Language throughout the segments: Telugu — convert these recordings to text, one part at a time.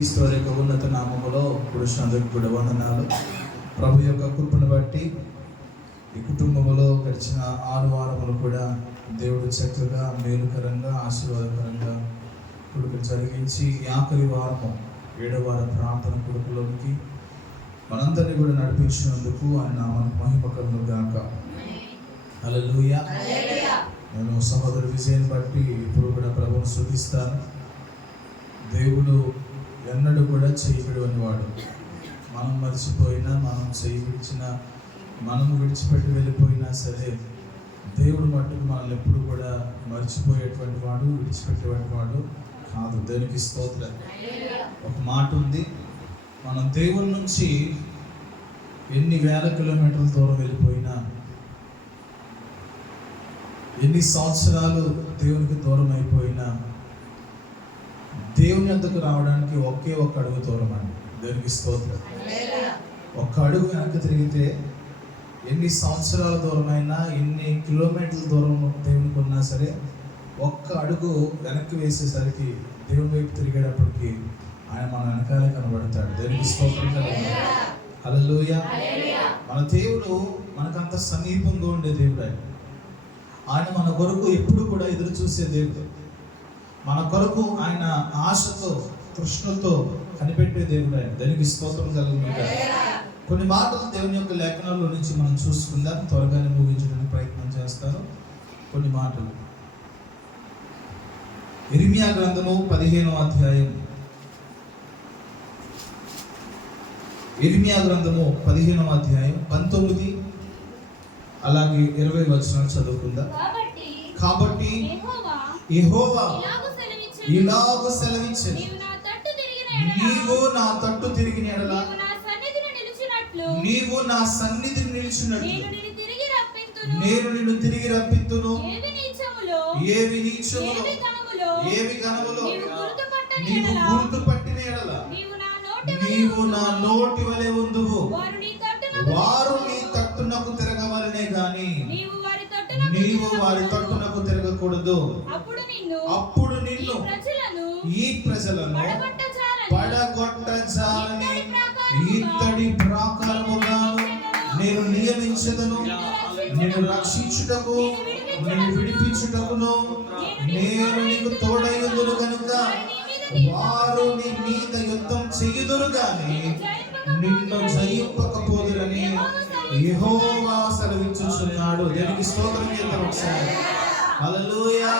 క్రీస్తు యొక్క ఉన్నత నామములో పురుషులందరికీ కూడా వందనాలు. ప్రభు యొక్క కృపను బట్టి ఈ కుటుంబంలో గడిచిన 6 వారములు కూడా దేవుడు చక్కగా మేలుకరంగా ఆశీర్వాదకరంగా కొడుకు జరిగించి ఆఖరి వారము 7వ వార ప్రార్థన కొడుకులోనికి మనందరినీ కూడా నడిపించినందుకు ఆయన నామానికి మహిమ కలుగును గాక. హల్లెలూయా. నేను సహోదరు విజయని బట్టి ఇప్పుడు కూడా ప్రభువును స్తుతిస్తాను. దేవుడు ఎన్నడూ కూడా చేయబడిన వాడు. మనం మర్చిపోయినా, మనం చేయి విడిచినా, మనము విడిచిపెట్టి వెళ్ళిపోయినా సరే దేవుడు మట్టుకు మనల్ని ఎప్పుడు కూడా మర్చిపోయేటువంటి వాడు, విడిచిపెట్టేటువంటి వాడు కాదు. దేవునికి స్తోత్రం. ఒక మాట ఉంది, మనం దేవుని నుంచి ఎన్ని వేల కిలోమీటర్ల దూరం వెళ్ళిపోయినా, ఎన్ని సంవత్సరాలు దేవునికి దూరం అయిపోయినా, దేవుని వద్దకు రావడానికి ఒకే ఒక్క అడుగు దూరం అండి. దేవునికి స్తోత్రం. ఒక్క అడుగు వెనక్కి తిరిగితే ఎన్ని సంవత్సరాల దూరమైనా, ఎన్ని కిలోమీటర్ల దూరం దేవునికి ఉన్నా సరే ఒక్క అడుగు వెనక్కి వేసేసరికి దేవుని వైపు తిరిగేటప్పటికి ఆయన మన వెనకాలే కనబడతాడు. దేవునికి స్తోత్రం. హల్లెలూయా. మన దేవుడు మనకంత సమీపంగా ఉండే దేవుడు. ఆయన మన కొరకు ఎప్పుడు కూడా ఎదురు చూసే దేవుడు. మన కొరకు ఆయన ఆశతో, తృష్ణతో కనిపెట్టే దేవుడు ఆయన. దానికి స్తోత్రం కలుగును. కొన్ని మాటలు దేవుని యొక్క లేఖనాల్లో నుంచి మనం చూసుకుందాం. త్వరగానే ముగించడానికి ప్రయత్నం చేస్తాను. కొన్ని మాటలు ఇర్మియా గ్రంథము 15వ అధ్యాయం. ఇర్మియా గ్రంథము 15వ అధ్యాయం 19 అలాగే 20 వచనాలు చదువుకుందాం. కాబట్టి యెహోవా ఇలాగ సెలవిచ్చెను, నీవు నా తట్టు తిరిగిన యెడల, నీవు నా సన్నిధిని నిలిచినట్లు నేను నిన్ను తిరిగి రప్పింతును. ఏవి నీచములో, ఏవి ఘనములో నీవు గుర్తుపట్టిన యెడల నీవు నా నోటి వలె ఉందువు. వారు నీ తట్టునకు తిరగవలనే గాని నీవు వారి తట్టునకు తిరగకూడదు. అప్పుడు నిన్ను ఈ ప్రజలను పడగొట్టజాలని ఇత్తడి ప్రాకారముగాను నేను నియమించదను. నేను రక్షించుటకు, నేను విడిపించుటకును నేను నీకు తోడైనందును కనుక వారు నీ మీద యుద్ధం చేయుదురు గాని నిన్ను జయింపకపోదురని యెహోవా సెలవిచ్చుచున్నాడు. దేనికి స్తోత్రం చేద్దాం ఒకసారి. హల్లెలూయా.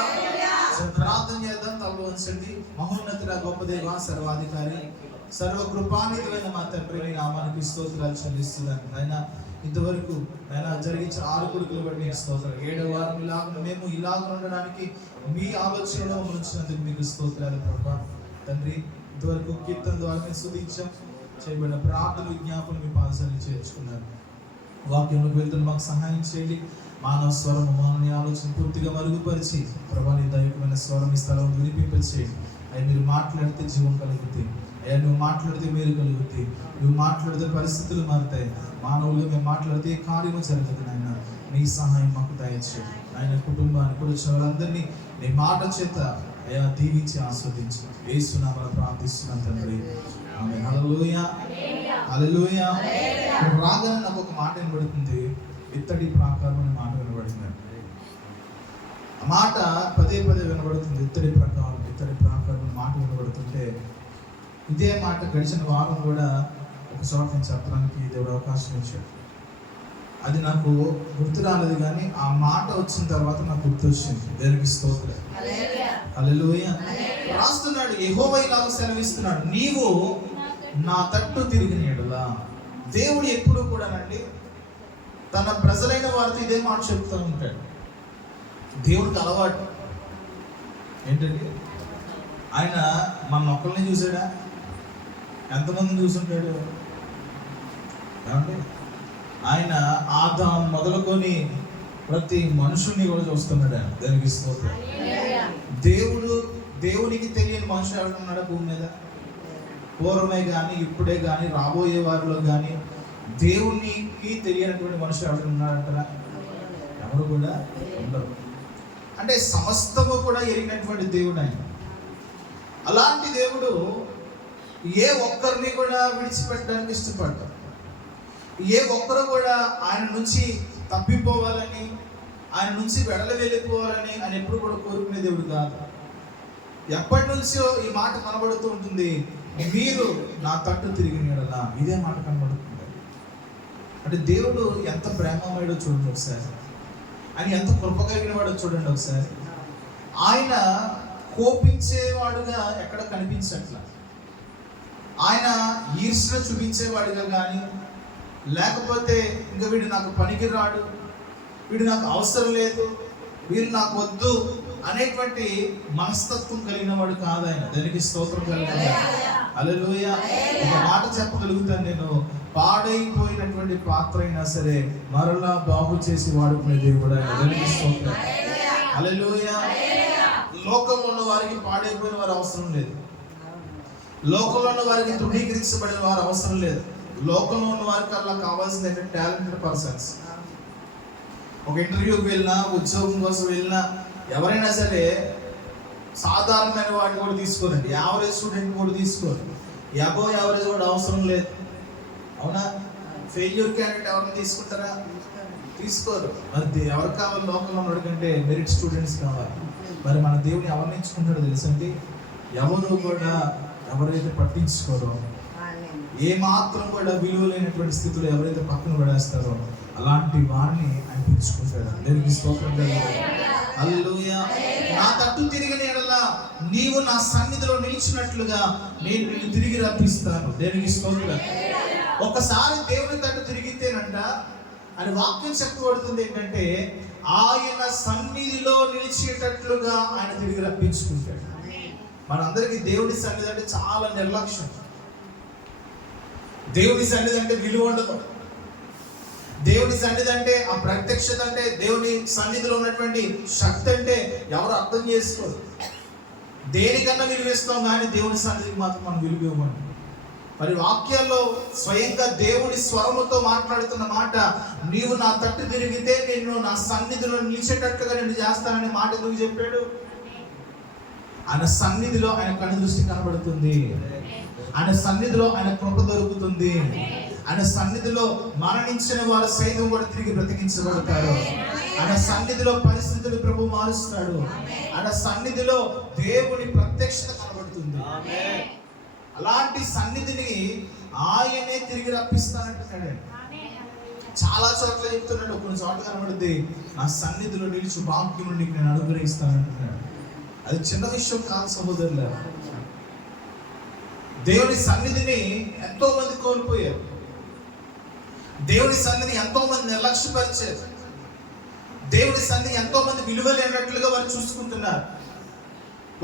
ప్రార్థన చేద్దాం. తమలో ఉంచండి. మహోన్నతుడ, గొప్ప దేవ, సర్వాధికారి, సర్వకృపానిధులైన మా తండ్రి, నీ నామానికి స్తోత్రాలు చెల్లిస్తున్నాను. ఆయన ఇంతవరకు ఆయన జరిగించిన 6 కొడుకులు బట్టి స్తోత్రాలు. 7వ వారం మేము ఇలాగ ఉండడానికి మీ ఆలోచనలో ఉంచినందుకు మీకు స్తోత్రాలు ప్రభా. తండ్రి, ఇంతవరకు కీర్తన ద్వారా మేము స్తుతించాం. చేయబడిన ప్రార్థన విజ్ఞాపన మీ పాదసన్నిధికి చేర్చుకున్నారు. వాక్యంలోకి వెళ్తున్న మాకు సహాయం చేయండి. మానవ స్వరం, మానవ ఆలోచన పూర్తిగా మరుగుపరిచి ప్రభా నీ దైవికమైన స్వరం ఈ స్థలం వినిపింపచేయండి. అయ్యా మీరు మాట్లాడితే జీవం కలుగుతాయి. అయ్యా నువ్వు మాట్లాడితే మేలు కలుగుతాయి. నువ్వు మాట్లాడితే పరిస్థితులు మారుతాయి. మానవులు మేము మాట్లాడితే కార్యము జరుగుతుంది. ఆయన నీ సహాయం మాకు దయచేయండి. ఆయన కుటుంబాన్ని కూడా వాళ్ళందరినీ నీ మాట చేత అయ్యా దీవించి ఆస్వాదించి యేసు నామములో ప్రార్థిస్తున్నాను తండ్రి. ఆమేన్. హల్లెలూయా. హల్లెలూయా. రాగానే నాకు ఒక మాట వినబడుతుంది, ఇత్తడి ప్రాకారం అనే మాట వినబడింది. ఆ మాట పదే పదే వినబడుతుంది. ఇత్తడి ప్రాకారం, ఇత్తడి ప్రాకారం అనే మాట వినబడుతుంటే ఇదే మాట గడిచిన వారం కూడా ఒక చోట నేను చెప్పడానికి దేవుడు అవకాశం ఇచ్చాడు. అది నాకు గుర్తు రాలేదు, కానీ ఆ మాట వచ్చిన తర్వాత నాకు గుర్తు వచ్చింది. దేవునికి స్తోత్రం. హల్లెలూయా. రాస్తున్నాడు, యెహోవా ఇలాగ సెలవిస్తున్నాడు, నీవు నా తట్టు తిరిగిన యెడల. దేవుడు ఎప్పుడు కూడానండి తన ప్రజలైన వారితో ఇదే మాట చెప్తూ ఉంటాడు. దేవుడికి అలవాటు ఏంటండి, ఆయన మన ఒక్కరిని చూసాడా? ఎంతమందిని చూసుంటాడు? ఏమండి, ఆయన ఆదాం మొదలుకొని ప్రతి మనుషుల్ని కూడా చూస్తున్నాడు. ఆయన దేవునికి స్తోత్రం. దేవునికి తెలియని మనుషులు ఎవరున్నాడా భూమి మీద? పూర్వమే కానీ, ఇప్పుడే కానీ, రాబోయే వారిలో కానీ దేవునికి తెలియనటువంటి మనుషులు ఎవరు ఉన్నారంటారా? ఎవరు కూడా ఉండరు. అంటే సమస్తము కూడా ఎరిగినటువంటి దేవుడు ఆయన. అలాంటి దేవుడు ఏ ఒక్కరిని కూడా విడిచిపెట్టడానికి ఇష్టపడ్డారు. ఏ ఒక్కరు కూడా ఆయన నుంచి తప్పిపోవాలని, ఆయన నుంచి వెడల వెళ్ళిపోవాలని ఆయన ఎప్పుడు కూడా కోరుకునే దేవుడు కాదు. ఎప్పటి నుంచో ఈ మాట కనబడుతూ ఉంటుంది, మీరు నా తట్టు తిరిగినలా. ఇదే మాట కనబడుతుంది. అంటే దేవుడు ఎంత ప్రేమమయుడో చూడండి ఒకసారి, ఆయన ఎంత కృప కలిగిన వాడో చూడండి ఒకసారి. ఆయన కోపించేవాడుగా ఎక్కడ కనిపించట్లా, ఆయన ఈర్ష్య చూపించేవాడిగా కానీ, లేకపోతే ఇంకా వీడు నాకు పనికి రాడు, వీడు నాకు అవసరం లేదు, వీడు నాకు వద్దు అనేటువంటి మనస్తత్వం కలిగిన వాడు కాదు ఆయన. దానికి స్తోత్రం కలిగిన హల్లెలూయా. ఒక మాట చెప్పగలుగుతాను నేను, పాడైపోయినటువంటి పాత్ర అయినా సరే మరలా బాగు చేసి వాడుకునే దేవుడు ఆయన. దానికి స్తోత్రం హల్లెలూయా. లోకంలో ఉన్న వారికి పాడైపోయిన వారు అవసరం లేదు, లోకంలో ఉన్న వారికి తృణీకరించబడిన వారు అవసరం లేదు. లోకంలో ఉన్న వారికి అలా కావాల్సిన టాలెంటెడ్ పర్సన్స్. ఒక ఇంటర్వ్యూకి వెళ్ళినా, ఉద్యోగం కోసం వెళ్ళినా, ఎవరైనా సరే సాధారణమైన వాటిని కూడా తీసుకోరండి. యావరేజ్ స్టూడెంట్ కూడా తీసుకోరు. అబోవ్ యావరేజ్ కూడా అవసరం లేదు. అవునా? ఫెయిల్యూర్ క్యాండిడేట్ ఎవరైనా తీసుకుంటారా? తీసుకోరు. మరి ఎవరు కావాలి లోకంలో అడిగంటే మెరిట్ స్టూడెంట్స్ కావాలి. మరి మన దేవుని ఎవరిని ఎంచుకుంటాడో తెలుసండి, ఎవరు కూడా ఎవరైతే పట్టించుకోరో, ఏ మాత్రం కూడా విలువ లేనటువంటి స్థితిలో ఎవరైతే పక్కన పడేస్తారో అలాంటి వారిని ఆయన పిలుచుకుంటాడు. దేవునికి స్తోత్రం హల్లెలూయా. నా తట్టు తిరిగిన యెడల నీవు నా సన్నిధిలో నిలిచినట్లుగా నేను నిన్ను తిరిగి రప్పిస్తాను. దేవునికి స్తోత్రం. ఒకసారి దేవుని తట్టు తిరిగితేనంట అని వాక్యం చెప్పబడుతుంది ఏంటంటే, ఆయన సన్నిధిలో నిలిచేటట్లుగా ఆయన తిరిగి రప్పించుకుంటాడు. మనందరికీ దేవుడి సన్నిధి అంటే చాలా నిర్లక్ష్యం. దేవుడి సన్నిధి అంటే విలువ ఉండదు. దేవుడి సన్నిధి అంటే ఆ ప్రత్యక్షత అంటే, దేవుని సన్నిధిలో ఉన్నటువంటి శక్తి అంటే ఎవరు అర్థం చేసుకోరు. దేనికన్నా విలువిస్తాం కానీ దేవుని సన్నిధికి మాత్రం మనం విలువ ఇవ్వండి. మరి వాక్యాల్లో స్వయంగా దేవుని స్వరముతో మాట్లాడుతున్న మాట, నీవు నా తట్టు తిరిగితే నేను నా సన్నిధిలో నిలిచేటట్లుగా నేను చేస్తాననే మాట ఎందుకు చెప్పాడు? ఆయన సన్నిధిలో ఆయన కన్ను దృష్టి కనబడుతుంది, ఆయన సన్నిధిలో ఆయన కృప దొరుకుతుంది, ఆయన సన్నిధిలో మరణించిన వారు సైతం కూడా తిరిగి బ్రతికించబడతారు. ఆయన సన్నిధిలో పరిస్థితులు ప్రభు మారుస్తాడు. ఆయన సన్నిధిలో దేవుని ప్రత్యక్షత కనబడుతుంది. అలాంటి సన్నిధిని ఆయనే తిరిగి రప్పిస్తానంటున్నాడు. చాలా చోట్ల చెప్తున్నాడు, కొన్ని చోట్ల కనబడుద్ది, నా సన్నిధిలో నిలిచి భాగ్యమును నీకు నేను అనుగ్రహిస్తానంటున్నాడు. అది చిన్న విషయం కాదు సహోదరుల. దేవుని సన్నిధిని ఎంతో మంది కోల్పోయారు. దేవుని సన్నిధిని ఎంతో మంది నిర్లక్ష్యపరిచారు. దేవుని సన్నిధి ఎంతో మంది విలువ లేనట్లుగా వారు చూసుకుంటున్నారు.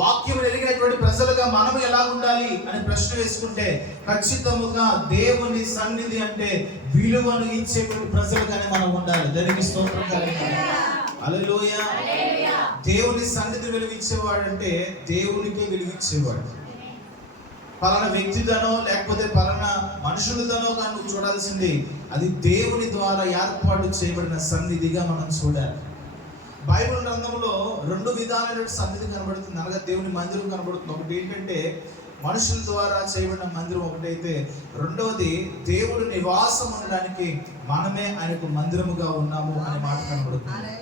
వాక్యం ఎరిగినటువంటి ప్రజలుగా మనం ఎలా ఉండాలి అని ప్రశ్న వేసుకుంటే, ఖచ్చితంగా దేవుని సన్నిధి అంటే విలువను ఇచ్చేటువంటి ప్రజలుగానే మనం ఉండాలి. దానికి స్తోత్రం కలుగుతుంది. హల్లెలూయా. దేవుని సన్నిధి వెలిగించేవాడు అంటే దేవునికే వెలిగించేవాడు. పలానా వ్యక్తిదనో లేకపోతే పలానా మనుషులదనో కానీ నువ్వు చూడాల్సింది అది దేవుని ద్వారా ఏర్పాటు చేయబడిన సన్నిధిగా మనం చూడాలి. బైబిల్ గ్రంథంలో రెండు విధాలైన సన్నిధి కనబడుతుంది, అనగా దేవుని మందిరం కనబడుతుంది. ఒకటి ఏంటంటే మనుషుల ద్వారా చేయబడిన మందిరం ఒకటైతే, రెండవది దేవుడు నివాసం ఉండడానికి మనమే ఆయనకు మందిరముగా ఉన్నాము అనే మాట కనబడుతుంది.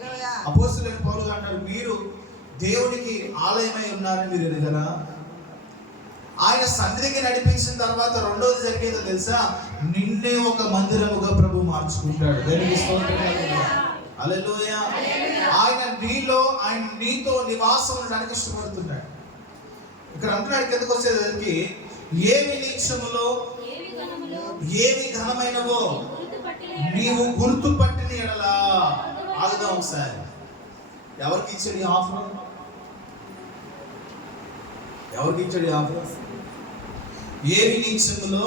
అపోస్తలుడైన పౌలు అంటారు, మీరు దేవునికి ఆలయమై ఉన్నారని మీరు ఎరుగరా? ఆయన సన్నిధికి నడిపించిన తర్వాత రెండోది జరిగేదో తెలుసా? నిన్నే ఒక మందిరముగా ప్రభు మార్చుకుంటాడు. దేవునికి స్తోత్రం హల్లెలూయా. ఆయన నీలో, ఆయన నీతో నివాసం ఉండడానికి ఇష్టపడుతున్నాడు. ఇక్కడ అంటున్నాడు కిందకు వచ్చేసరికి, ఏవి నీచములో ఏవి ఘనమైనవో నీవు గుర్తుపట్టిన యెడల. ఆగుదాం ఒకసారి. ఎవరికి ఇచ్చాడు ఈ ఆఫర్? ఎవరికి ఇచ్చాడు ఈ ఆఫర్? ఏవి నీచములో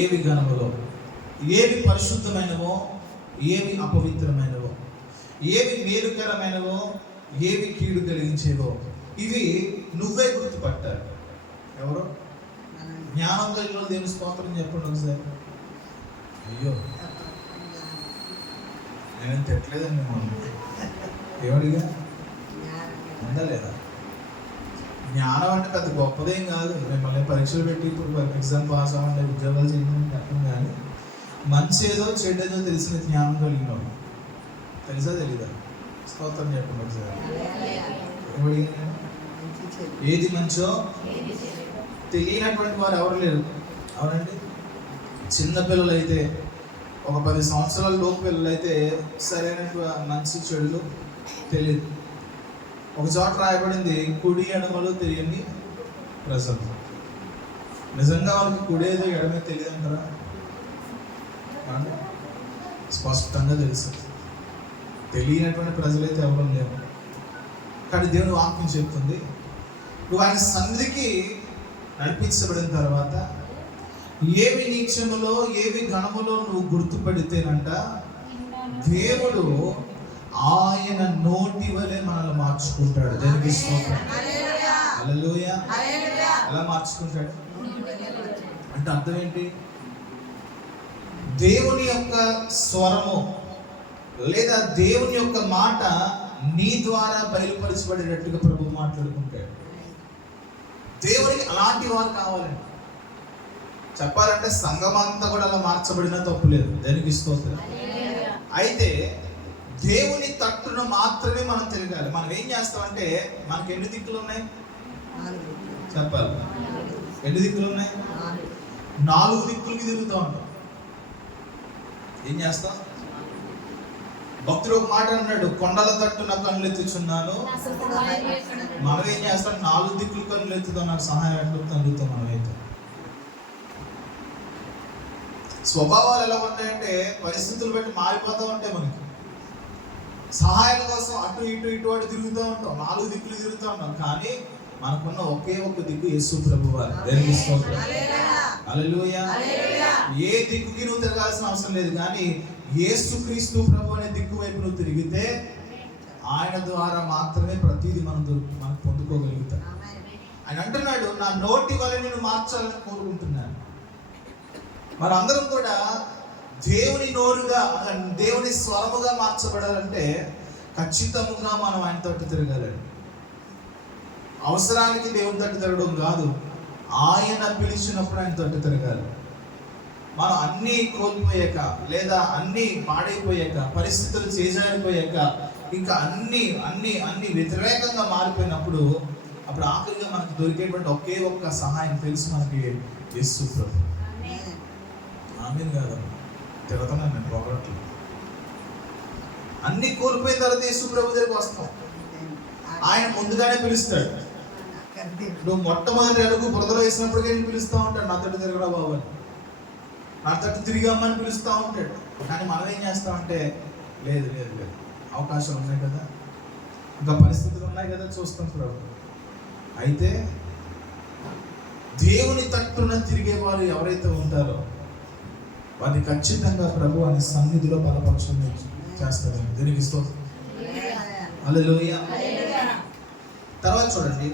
ఏవి ఘనములో, ఏవి పరిశుద్ధమైనవో ఏవి అపవిత్రమైనవో, ఏవి మేలుకరమైనవో ఏవి కీడు కలిగించేవో ఇవి నువ్వే గుర్తుపట్టాలి. ఎవరు? జ్ఞానం కలిగిన దేవుని స్తోత్రం చెప్పండి ఒకసారి. అయ్యో నేను తిట్టలేదండి, ఏమడిగా ఉందా లేదా? జ్ఞానం అంటే పెద్ద గొప్పదేం కాదు. మిమ్మల్ని పరీక్షలు పెట్టి ఇప్పుడు ఎగ్జామ్ పాస్ అవ్వండి, ఉద్యోగాలు చేయండి అర్థం. కానీ మంచి ఏదో చెడ్డేదో తెలిసిన జ్ఞానం కలిగిన వాళ్ళు. తెలుసా తెలీదా? స్తోత్రం చెప్పండి ఒకసారి. ఏది మంచో తెలియనటువంటి వారు ఎవరు లేరు, అవునండి. చిన్నపిల్లలు అయితే, ఒక 10 సంవత్సరాల లోపు పిల్లలు అయితే సరైనటువంటి మంచి చెడులు తెలియదు. ఒక చోట రాయబడింది, కుడి ఎడమలు తెలియని ప్రజలు. నిజంగా వాళ్ళకి కుడి ఏదో ఎడమే తెలియదు అంటారా? స్పష్టంగా తెలుసు. తెలియనటువంటి ప్రజలైతే ఎవరు లేవు. కానీ దేవుని వాక్యం చెప్తుంది, నువ్వు ఆయన సన్నిధికి నడిపించబడిన తర్వాత ఏవి నీక్షములో ఏవి గణములో నువ్వు గుర్తుపడితేనంట, దేవుడు ఆయన నోటి వలె మనల్ని మార్చుకుంటాడు. దేవునికి స్తోత్రం. హల్లెలూయా. ఎలా మార్చుకుంటాడు అంటే అర్థం ఏంటి? దేవుని యొక్క స్వరము లేదా దేవుని యొక్క మాట నీ ద్వారా బయలుపరచబడేటట్టుగా ప్రభు మాట్లాడుకుంటాడు. దేవునికి అలాంటి వారు కావాలండి. చెప్పాలంటే సంఘమంతా కూడా అలా మార్చబడిన తప్పులేదు. దేవునికి స్తోత్రం. అయితే దేవుని తట్టును మాత్రమే మనం తిరగాలి. మనం ఏం చేస్తామంటే, మనకి ఎన్ని దిక్కులు ఉన్నాయి చెప్పాలి? ఎన్ని దిక్కులు ఉన్నాయి? 4 దిక్కులకి తిరుగుతూ ఉంటాం. ఏం చేస్తాం? భక్తుడు ఒక మాట అన్నాడు, కొండల తట్టు నా కళ్ళు ఎత్తుచున్నాను. మనం ఏం చేస్తాం? 4 దిక్కులు కళ్ళు ఎత్తుతాం, నాకు సహాయం అందుతాం. మనమైతే స్వభావాలు ఎలా ఉంటాయంటే పరిస్థితులు బట్టి మారిపోతూ ఉంటాయి. మనకి సహాయం కోసం అటు అటు తిరుగుతూ ఉంటాం, 4 దిక్కులు తిరుగుతూ ఉంటాం. కానీ మనకున్న ఒకే ఒక్క దిక్కు యేసు ప్రభువారు. దేవునికి స్తోత్రం. హల్లెలూయా. ఏ దిక్కుకి నువ్వు తిరగాల్సిన అవసరం లేదు. కానీ యేసుక్రీస్తు ప్రభు అనే దిక్కు వైపు నువ్వు తిరిగితే ఆయన ద్వారా మాత్రమే ప్రతిదీ మనం పొందుకోగలుగుతాం. ఆయన అంటున్నాడు, నా నోటి వల్ల నేను మార్చాలని కోరుకుంటున్నాను. మరి అందరం కూడా దేవుని నోరుగా, దేవుని స్వరముగా మార్చబడాలంటే ఖచ్చితంగా మనం ఆయన తట్టు తిరగాలండి. అవసరానికి దేవుని తట్టు తిరగడం కాదు, ఆయన పిలిచినప్పుడు ఆయన తట్టు తిరగాలి. మనం అన్నీ కోల్పోయాక లేదా అన్నీ పాడైపోయాక, పరిస్థితులు చేజారిపోయాక, ఇంకా అన్ని వ్యతిరేకంగా మారిపోయినప్పుడు అప్పుడు ఆఖరిగా మనకు దొరికేటువంటి ఒకే ఒక్క సహాయం తెలుసు, మనకి యేసు ప్రభు. ఆమేన్ కాదు, తిరుగుతున్నాను నేను పొగరట్లు. అన్ని కోల్పోయిన తర్వాత యేసు ప్రభు దగ్గరికి వస్తాం. ఆయన ముందుగానే పిలుస్తాడు. నువ్వు మొట్టమొదటి అడుగు బురదలో వేసినప్పటికే నేను పిలుస్తూ ఉంటాడు, నా తట్టు తిరగరా బాబు అని, నా తట్టు తిరిగమ్మని పిలుస్తూ ఉంటాడు. కానీ మనం ఏం చేస్తామంటే, లేదు అవకాశాలు ఉన్నాయి కదా, ఇంకా పరిస్థితులు ఉన్నాయి కదా, చూస్తాం ప్రభు. అయితే దేవుని తట్టున తిరిగేవారు ఎవరైతే ఉంటారో వారిని ఖచ్చితంగా ప్రభు అనే సన్నిధిలో బలపరచడం చేస్తారు. దీనికి స్తోత్రం. హల్లెలూయా. తర్వాత చూడండి,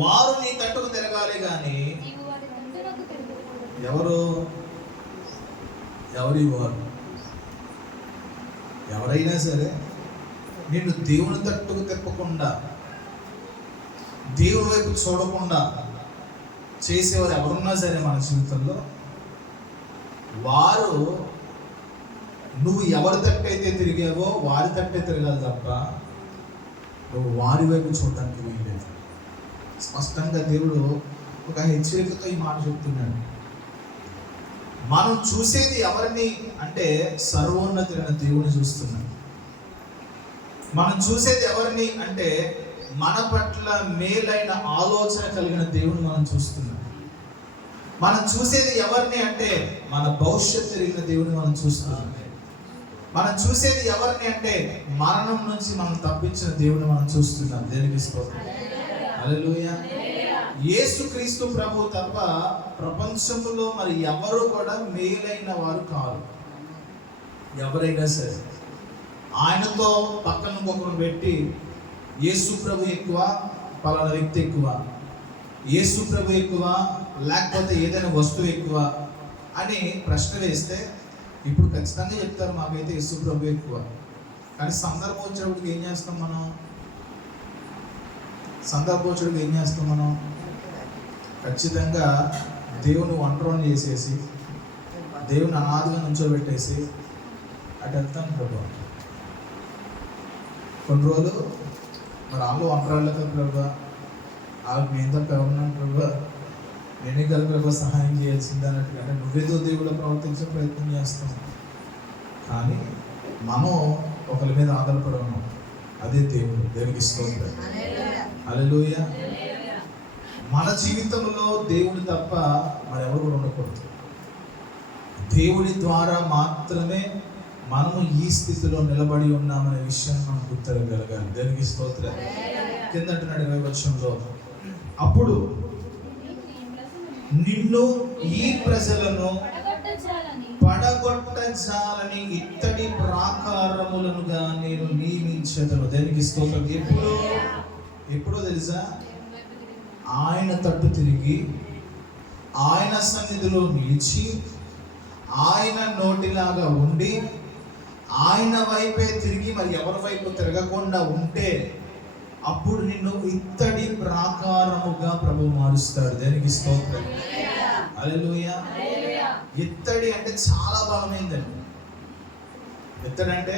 వారు నీ తట్టుకు తిరగాలి కానీ ఎవరు వారు? ఎవరైనా సరే నిన్ను దేవుని తట్టుకు తిప్పకుండా, దేవుని వైపు చూడకుండా చేసేవారు ఎవరున్నా సరే మన జీవితంలో, వారు నువ్వు ఎవరి తట్టయితే తిరిగావో వారి తట్టే తిరగాలి తప్ప నువ్వు వారి వైపు చూడటానికి వీల్లేదు. స్పష్టంగా దేవుడు ఒక హెచ్చరికతో ఈ మాట చెప్తున్నాడు. మనం చూసేది ఎవరిని అంటే సర్వోన్నతుడైన దేవుని చూస్తున్నాం. మనం చూసేది ఎవరిని అంటే మన పట్ల మేలైన ఆలోచన కలిగిన దేవుని మనం చూస్తున్నాం. మనం చూసేది ఎవరిని అంటే మన భవిష్యత్తు ఎరిగిన దేవుని మనం చూస్తున్నాం. మనం చూసేది ఎవరిని అంటే మరణం నుంచి మనం తప్పించిన దేవుని మనం చూస్తున్నాం. దేవునికి స్తోత్రం. హల్లెలూయా. యేసుక్రీస్తు ప్రభు తప్ప ప్రపంచంలో మరి ఎవరు కూడా మేలైన వారు కాదు. ఎవరైనా సరే ఆయనతో పక్కన ఇంకొకరు పెట్టి యేసు ప్రభు ఎక్కువ, పలానా వ్యక్తి ఎక్కువ, యేసు ప్రభు ఎక్కువ లేకపోతే ఏదైనా వస్తువు ఎక్కువ అని ప్రశ్న వేస్తే ఇప్పుడు ఖచ్చితంగా చెప్తారు మాకైతే యేసు ప్రభు ఎక్కువ. కానీ సందర్భం వచ్చేటప్పటికి ఏం చేస్తాం మనం? సందర్భోచుడికి ఏం చేస్తాం మనం? ఖచ్చితంగా దేవుని ఒంటరిని చేసేసి, దేవుని అనాథగా నుంచోబెట్టేసి అటు వెళ్తాం ప్రభు. కొన్ని రోజులు మరి వాళ్ళు ఒంటరాళ్ళు కదా ప్రభు, వాళ్ళకి నేను తప్ప ఎవరున్నాను ప్రభు, నేనే కదా ప్రభు సహాయం చేయాల్సింది అన్నట్టుగా, అంటే నువ్వేదో దేవుడు ప్రవర్తించే ప్రయత్నం చేస్తాం. కానీ మనం ఒకరి మీద ఆధారపడి ఉన్నాం, అదే దేవుడు. దేవునికి స్తోత్రం, హల్లెలూయా. మన జీవితంలో దేవుడు తప్ప మరెవరు కూడా ఉండకూడదు. దేవుడి ద్వారా మాత్రమే మనము ఈ స్థితిలో నిలబడి ఉన్నామనే విషయాన్ని మనం గుర్తించగలగాలి. దేవునికి స్తోత్రం. కిందంటున్నాడు 20వ వచనంలో, అప్పుడు నిన్ను ఈ ప్రజలను పడగొట్టజాలని ఇత్తడి ప్రాకారములనుగా నేను నియమించదను. దేనికి స్తోత్రం. ఎప్పుడో తెలుసా? ఆయన తట్టు తిరిగి ఆయన సన్నిధిలో నిలిచి ఆయన నోటిలాగా ఉండి ఆయన వైపే తిరిగి మరి ఎవరి వైపు తిరగకుండా ఉంటే అప్పుడు నిన్ను ఇత్తడి ప్రాకారముగా ప్రభు మారుస్తాడు. దేనికి స్తోత్రం, హల్లెలూయా. ఇత్తడి అంటే చాలా బలమైందండి. ఇత్తడి అంటే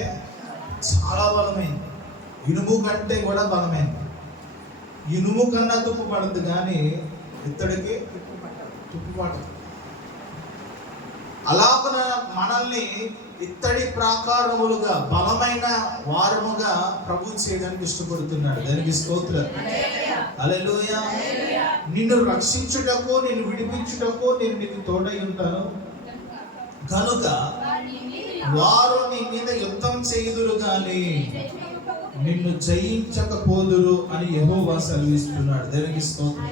చాలా బలమైంది, ఇనుము కంటే కూడా బలమైంది. ఇనుము కన్నా తుప్పు పడదు కానీ ఇత్తడికి తుప్పు పడదు. అలాగన మనల్ని ఇత్తడి ప్రాకారములుగా బలమైన వారముగా ప్రభు చేయడానికి ఇష్టపడుతున్నాడు. దానికి స్తోత్రం, హల్లెలూయా. నిన్ను రక్షించుటకు, నిన్ను విడిపించుటకు నేను నీకు తోడై ఉంటాను కనుక వారు నీ మీద యుద్ధం చేయుదురు గాని నిన్ను జయించకపోదురు అని యెహోవా సెలవిస్తున్నాడు. దేవునికి స్తోత్రం.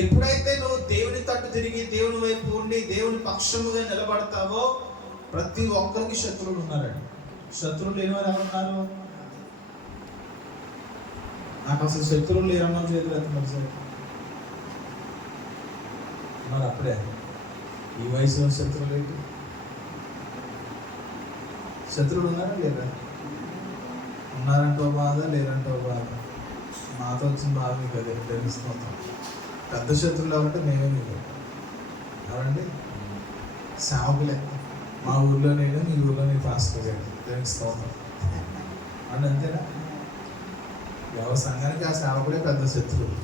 ఎప్పుడైతే నువ్వు దేవుని తట్టు తిరిగి దేవుని వైపు ఉండి దేవుని పక్షముగా నిలబడతావో ప్రతి ఒక్కరికి శత్రువులు ఉన్నారండి. శత్రువులు లేనివారు ఎవరున్నారు? నాకు అసలు శత్రువులు లేరన్నా చేతులు ఎత్తున్నారు. మరి అప్పుడే ఈ వయసులో శత్రువులు ఏంటి? శత్రువులు ఉన్నారా లేదా? ఉన్నారంటో బాధ, లేరంటో బాధ. మాతో వచ్చిన బాధ మీకు అదే తెలుసుకుంటాం. పెద్ద శత్రువులు ఎవరంటే మేమే మీకు ఎవరండి? సేవకులే. మా ఊర్లో నేను, మీ ఊర్లో నేను పాస్టర్ గారు తెలుస్తాను అని అంతేనా? ఎవరి సంఘానికి ఆ సేవకులే పెద్ద శత్రువు.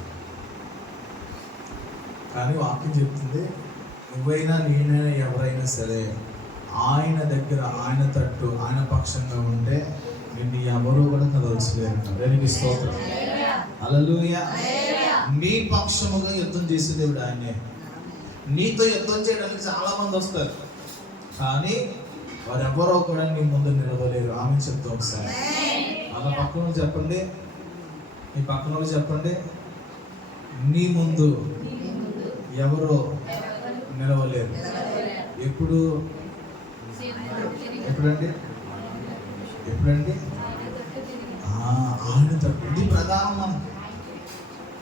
కానీ వాక్యం చెప్తుంది, నువ్వైనా నేనైనా ఎవరైనా సరే ఆయన దగ్గర, ఆయన తట్టు, ఆయన పక్షంగా ఉంటే నిన్ను ఎవరు కూడా కదల్చలేరు. దేవునికి స్తోత్రం, హల్లెలూయా. నీ పక్షముగా యుద్ధం చేసే దేవుడు ఆయనే. నీతో యుద్ధం చేయడానికి చాలా మంది వస్తారు, కానీ వారెవరో కూడా నీ ముందు నిలవలేరు. ఆమె చెప్తాం ఒకసారి. అలా పక్కన చెప్పండి, మీ పక్కన వాళ్ళు చెప్పండి, నీ ముందు ఎవరో నిలవలేరు. ఎప్పుడు? ఎప్పుడండి? ఎప్పుడండి? ఆయన తట్టు. ఇది ప్రధానం,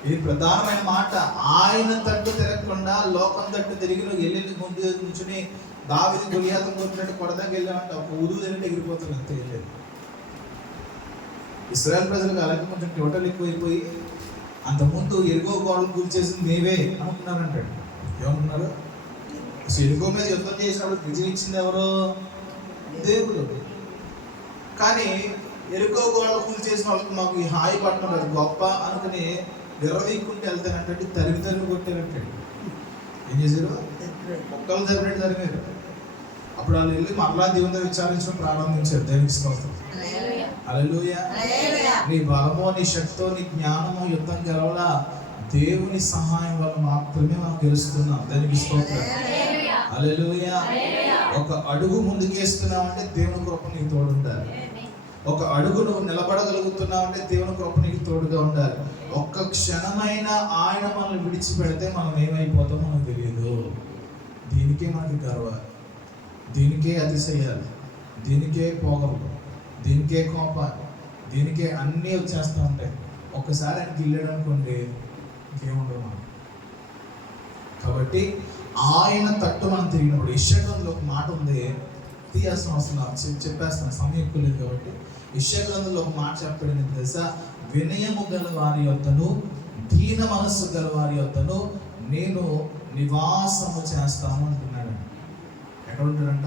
ఇది ప్రధానమైన మాట. ఆయన తట్టు తిరగకుండా లోకం తట్టు తిరిగి నువ్వు వెళ్ళి ముందు కూర్చుని దావీదు గొలియాతును కొట్టినట్టు కొడదాకి వెళ్ళామంటే ఒక ఉదువు తిన్నట్టు ఎగిరిపోతుంది, అంతే. వెళ్ళేది ఇశ్రాయేల్ ప్రజలకు అలాగే కొంచెం టోటల్ ఎక్కువైపోయి అంతకుముందు ఎరుగో గోడలు కూల్చేసింది మేవే అనుకున్నారంటాడు. ఏమనుకున్నారు? ఎరుగో మీద యుద్ధం చేసినప్పుడు విజయం ఇచ్చింది ఎవరు? దేవుడు. కానీ ఎరుకో గోడలు కూల్చేసిన వాళ్ళకి మాకు ఈ హాయి పట్టణం అది గొప్ప అనుకుని విర్రవీక్కుంటే వెళ్తానంటే తరిమి కొట్టారంటాడు. ఏం చేశారు? మొక్కలు తరిమినట్టు తరిమారు. అప్పుడు వాళ్ళు వెళ్ళి మరలా దేవుని విచారించడం ప్రారంభించారు. దేవునికి స్తోత్రం, హల్లెలూయా. నీ బలమో, నీ శక్తితో, నీ జ్ఞానమో యుద్ధం గెలవలా, దేవుని సహాయం వల్ల మాత్రమే మనం గెలుస్తున్నాం. దేవునికి స్తోత్రం, హల్లెలూయా. ఒక అడుగు ముందుకేస్తున్నావంటే దేవుని కృప నీకు తోడు ఉండాలి. ఒక అడుగు నువ్వు నిలబడగలుగుతున్నావంటే దేవుని కృప నీకు తోడుగా ఉండాలి. ఒక్క క్షణమైన ఆయన మనల్ని విడిచిపెడితే మనం ఏమైపోతామో మనకు తెలియదు. దీనికే మనకి గర్వాలి, దీనికే అతిశయాలు, దీనికే పోగలు, దీనికే కోపాలు, దీనికే అన్నీ వచ్చేస్తూ ఉంటాయి. ఒక్కసారి ఆయనకి వెళ్ళాడు అనుకోండి, ఇంకేముండవు మనం. కాబట్టి ఆయన తట్టు మనం తిరిగినప్పుడు, యెషయా ఒక మాట ఉంది, తీయాల్సిన అవసరం చెప్పేస్తాను, సమయం ఎక్కువ లేదు కాబట్టి. యెషయా గ్రంథంలో ఒక మాట చెప్పబడింది తెలుసా? వినయము గల వారి యొద్దను దీన మనస్సు గల వారి యొద్దను నేను నివాసము చేస్తాను అంటున్నాడు. ఎక్కడ ఉంటాడంట?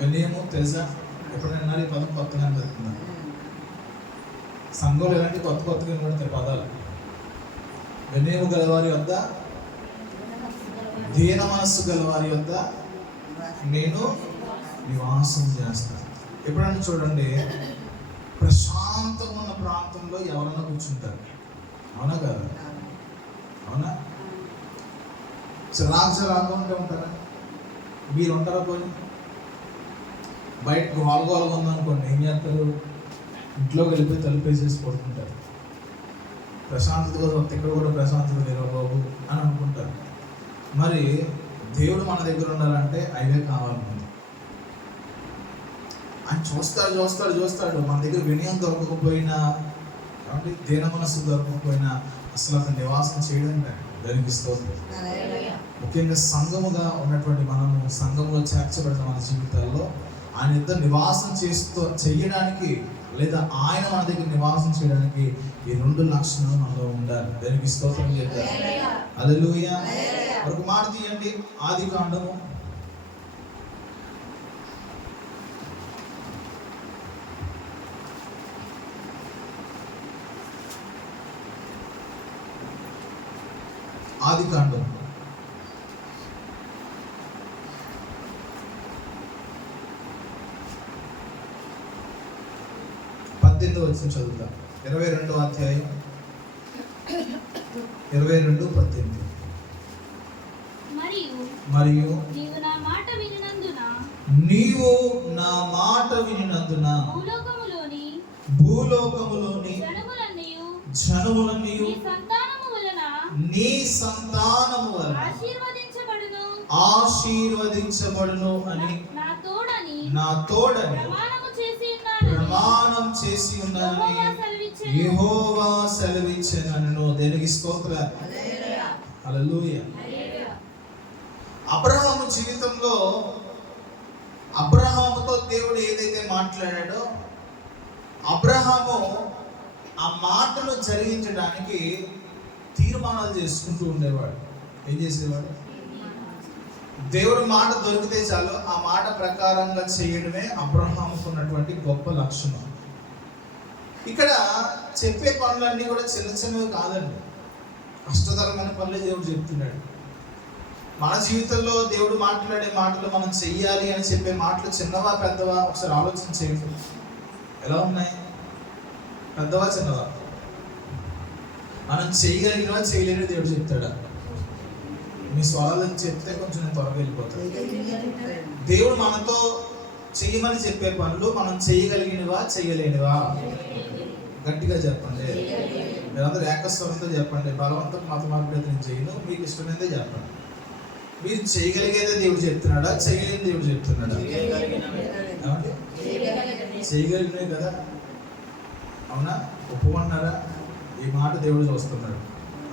వినయము తెలుసా? ఎప్పుడైనా ఈ పదం కొత్తగా జరుగుతుందా? సంఘంలో ఎలాంటి కొత్తగా వినబడతాయి పదాలు. వినయము గలవారి వద్ద దీన మనస్సు గలవారి వద్ద నేను నివాసం చేస్తాను. ఎప్పుడైనా చూడండి, ప్రశాంతంగా ఉన్న ప్రాంతంలో ఎవరైనా కూర్చుంటారు, అవునా కదా? అవునా? చిరాకు ఉంటే ఉంటారా? మీరు ఉంటారా? పోయి బయట గోలగోలగా ఉందనుకోండి, ఏం చేస్తారు? ఇంట్లోకి వెళ్ళిపోయి తలుపేసేసి పడుకుంటారు. ప్రశాంతత కోసం ఇక్కడ కూడా ప్రశాంతత లేరు బాబు అని అనుకుంటారు. మరి దేవుడు మన దగ్గర ఉండాలంటే అవే కావాలి. ఆయన చూస్తాడు. మన దగ్గర వినయం దొరకకపోయినా, కాబట్టి దీన మనస్సు దొరకకపోయినా అసలు అతను నివాసం చేయడం దానికి స్తోత్రం. ముఖ్యంగా సంఘముగా ఉన్నటువంటి మనము, సంఘంలో చేర్చబడిన మన జీవితాల్లో ఆయన ఇద్దరు నివాసం చేయడానికి, లేదా ఆయన మన దగ్గర నివాసం చేయడానికి ఈ 2 లక్షణాలు మనలో ఉండాలి. దానికి స్తోత్రం చేద్దాం. హల్లెలూయా. ఒక మాట తీయండి, ఆదికాండము 18వ వచనం చదువుతాం. 22వ అధ్యాయం 22:18. మరియు నీవు నా మాట వినినందున భూలోకములోని జనములన్నీయు నీ సంతానము వలన ఆశీర్వదించబడును అని నా తోడని ప్రమాణం చేసి ఉన్నానని యెహోవా సెలవిచ్చెను. దేనికి స్తోత్రం. హల్లెలూయా. అబ్రహాము జీవితంలో అబ్రహాముతో దేవుడు ఏదైతే మాట్లాడాడో, అబ్రహాము ఆ మాటను జరిగించడానికి తీర్మానాలు చేసుకుంటూ ఉండేవాడు. ఏం చేసేవాడు? దేవుడు మాట దొరికితే చాలు ఆ మాట ప్రకారంగా చేయడమే అబ్రహాముకు ఉన్నటువంటి గొప్ప లక్షణం. ఇక్కడ చెప్పే పనులన్నీ కూడా చిన్న చిన్నవి కాదండి, కష్టతరమైన పనులే దేవుడు చెప్తున్నాడు. మన జీవితంలో దేవుడు మాట్లాడే మాటలు మనం చెయ్యాలి అని చెప్పే మాటలు చిన్నవా పెద్దవా ఒకసారి ఆలోచన చేయండి. ఎలా ఉన్నాయి? పెద్దవా చిన్నవా? మనం చేయగలిగినవా చేయలేని దేవుడు చెప్తాడా? మీ స్వరాలను చెప్తే కొంచెం నేను త్వరగా వెళ్ళిపోతాను. దేవుడు మనతో చేయమని చెప్పే పనులు మనం చేయగలిగినవా చేయలేనివా? గట్టిగా చెప్పండి. మీరందరూ ఏకస్వరంతో చెప్పండి. బలవంతం మత మార్పులు నేను చేయను, మీకు ఇష్టమైనదే చెప్పండి. మీరు చేయగలిగేదే దేవుడు చెప్తున్నాడా, చేయలేని దేవుడు చెప్తున్నాడా? చేయగలిగినవి కదా, అవునా? ఒప్పుకుంటున్నారా? ఈ మాట దేవుడు చూస్తున్నాడు.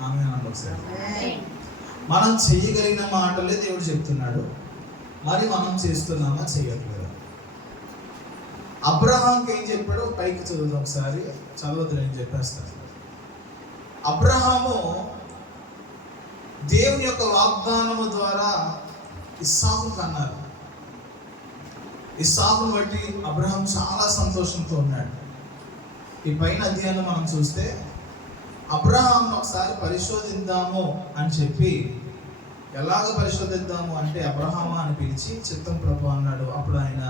ఆమె అనండి ఒకసారి. మనం చేయగలిగిన మాటలే దేవుడు చెప్తున్నాడు. మరి మనం చేస్తున్నామా చేయట్లేదా? అబ్రహాంకి ఏం చెప్పాడో పైకి చదువుదాం ఒకసారి. చదవద్దు, నేను చెప్పేస్తాను. అబ్రహాము దేవుని యొక్క వాగ్దానము ద్వారా ఇస్సాకును కన్నారు. ఇస్సాకును బట్టి అబ్రహాం చాలా సంతోషంతో ఉన్నాడు. ఈ పైన అధ్యాయం మనం చూస్తే అబ్రహాం ఒకసారి పరిశోధిద్దాము అని చెప్పి, ఎలాగ పరిశోధిద్దాము అంటే అబ్రహామా అని పిలిచి చిత్తం ప్రభు అన్నాడు. అప్పుడు ఆయన,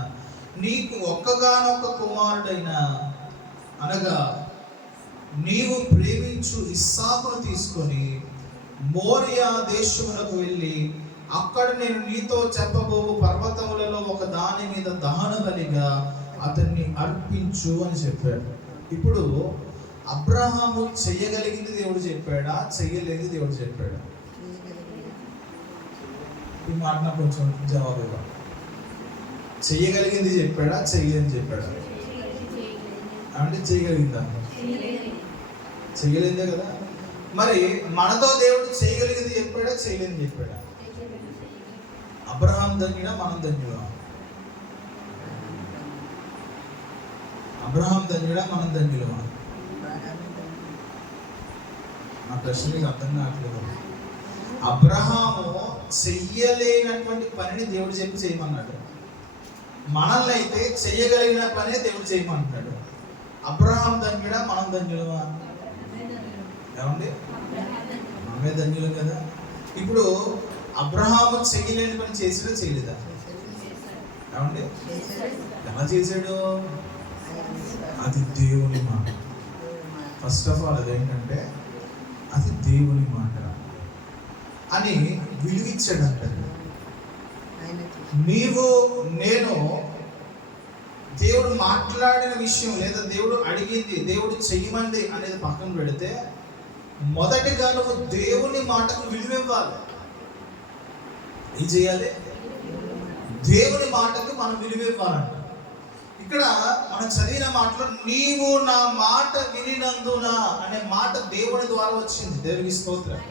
నీకు ఒక్కగానొక్క కుమారుడైన అనగా నీవు ప్రేమించు ఇస్సాకును తీసుకొని మోరియా దేశమునకు వెళ్ళి అక్కడ నేను నీతో చెప్పబోవు పర్వతములలో ఒక దాని మీద దహన బలిగా అతన్ని అర్పించు అని చెప్పాడు. ఇప్పుడు అబ్రహాము చెయ్యగలిగింది దేవుడు చెప్పాడా, చెయ్యలేదు దేవుడు చెప్పాడా? ఈ మాట నాకు కొంచెం జవాబు ఇవ్వాలి. చెయ్యగలిగింది చెప్పాడా, చెయ్యలేని చెప్పాడా? అంటే చేయగలిగిందా? చెయ్యలేదే కదా. మరి మనతో దేవుడు చేయగలిగింది చెప్పాడా, చేయలేని చెప్పాడా? అబ్రహాం ధన్యుడా, మనం ధన్యుడా? అబ్రహాం ధన్యుడా, మనం ధన్యులమా? ఆ ప్రశ్న మీకు అర్థం కావట్లేదు. అబ్రహాము చెయ్యలేనటువంటి పనిని దేవుడు చెప్పి చేయమన్నాడు. మనల్ని అయితే చెయ్యగలిగిన పనే దేవుడు చేయమంటున్నాడు. అబ్రహాం ధన్యుడా, మనం ధన్యులమా? ఏమండి, మనమే ధన్యులు కదా. ఇప్పుడు అబ్రహాము చెయ్యలేని పని చేసాడో చేయలేదా? ఏమండి, ఎలా చేశాడు? అది దేవుని మాట. ఫస్ట్ ఆఫ్ ఆల్ అదేంటంటే అది దేవుని మాట అని విలువిచ్చాడు అంటారు. నీవు నేను దేవుడు మాట్లాడిన విషయం లేదా దేవుడు అడిగింది, దేవుడు చెయ్యమంది అనేది పక్కన పెడితే మొదటిగా నువ్వు దేవుని మాటకు విలువివ్వాలి. ఏం చేయాలి? దేవుని మాటకు మనం విలువివ్వాలంట. ఇక్కడ మనం చదివిన మాటలో నీవు నా మాట వినినందున అనే మాట దేవుని ద్వారా వచ్చింది. దేవునికి స్తోత్రం.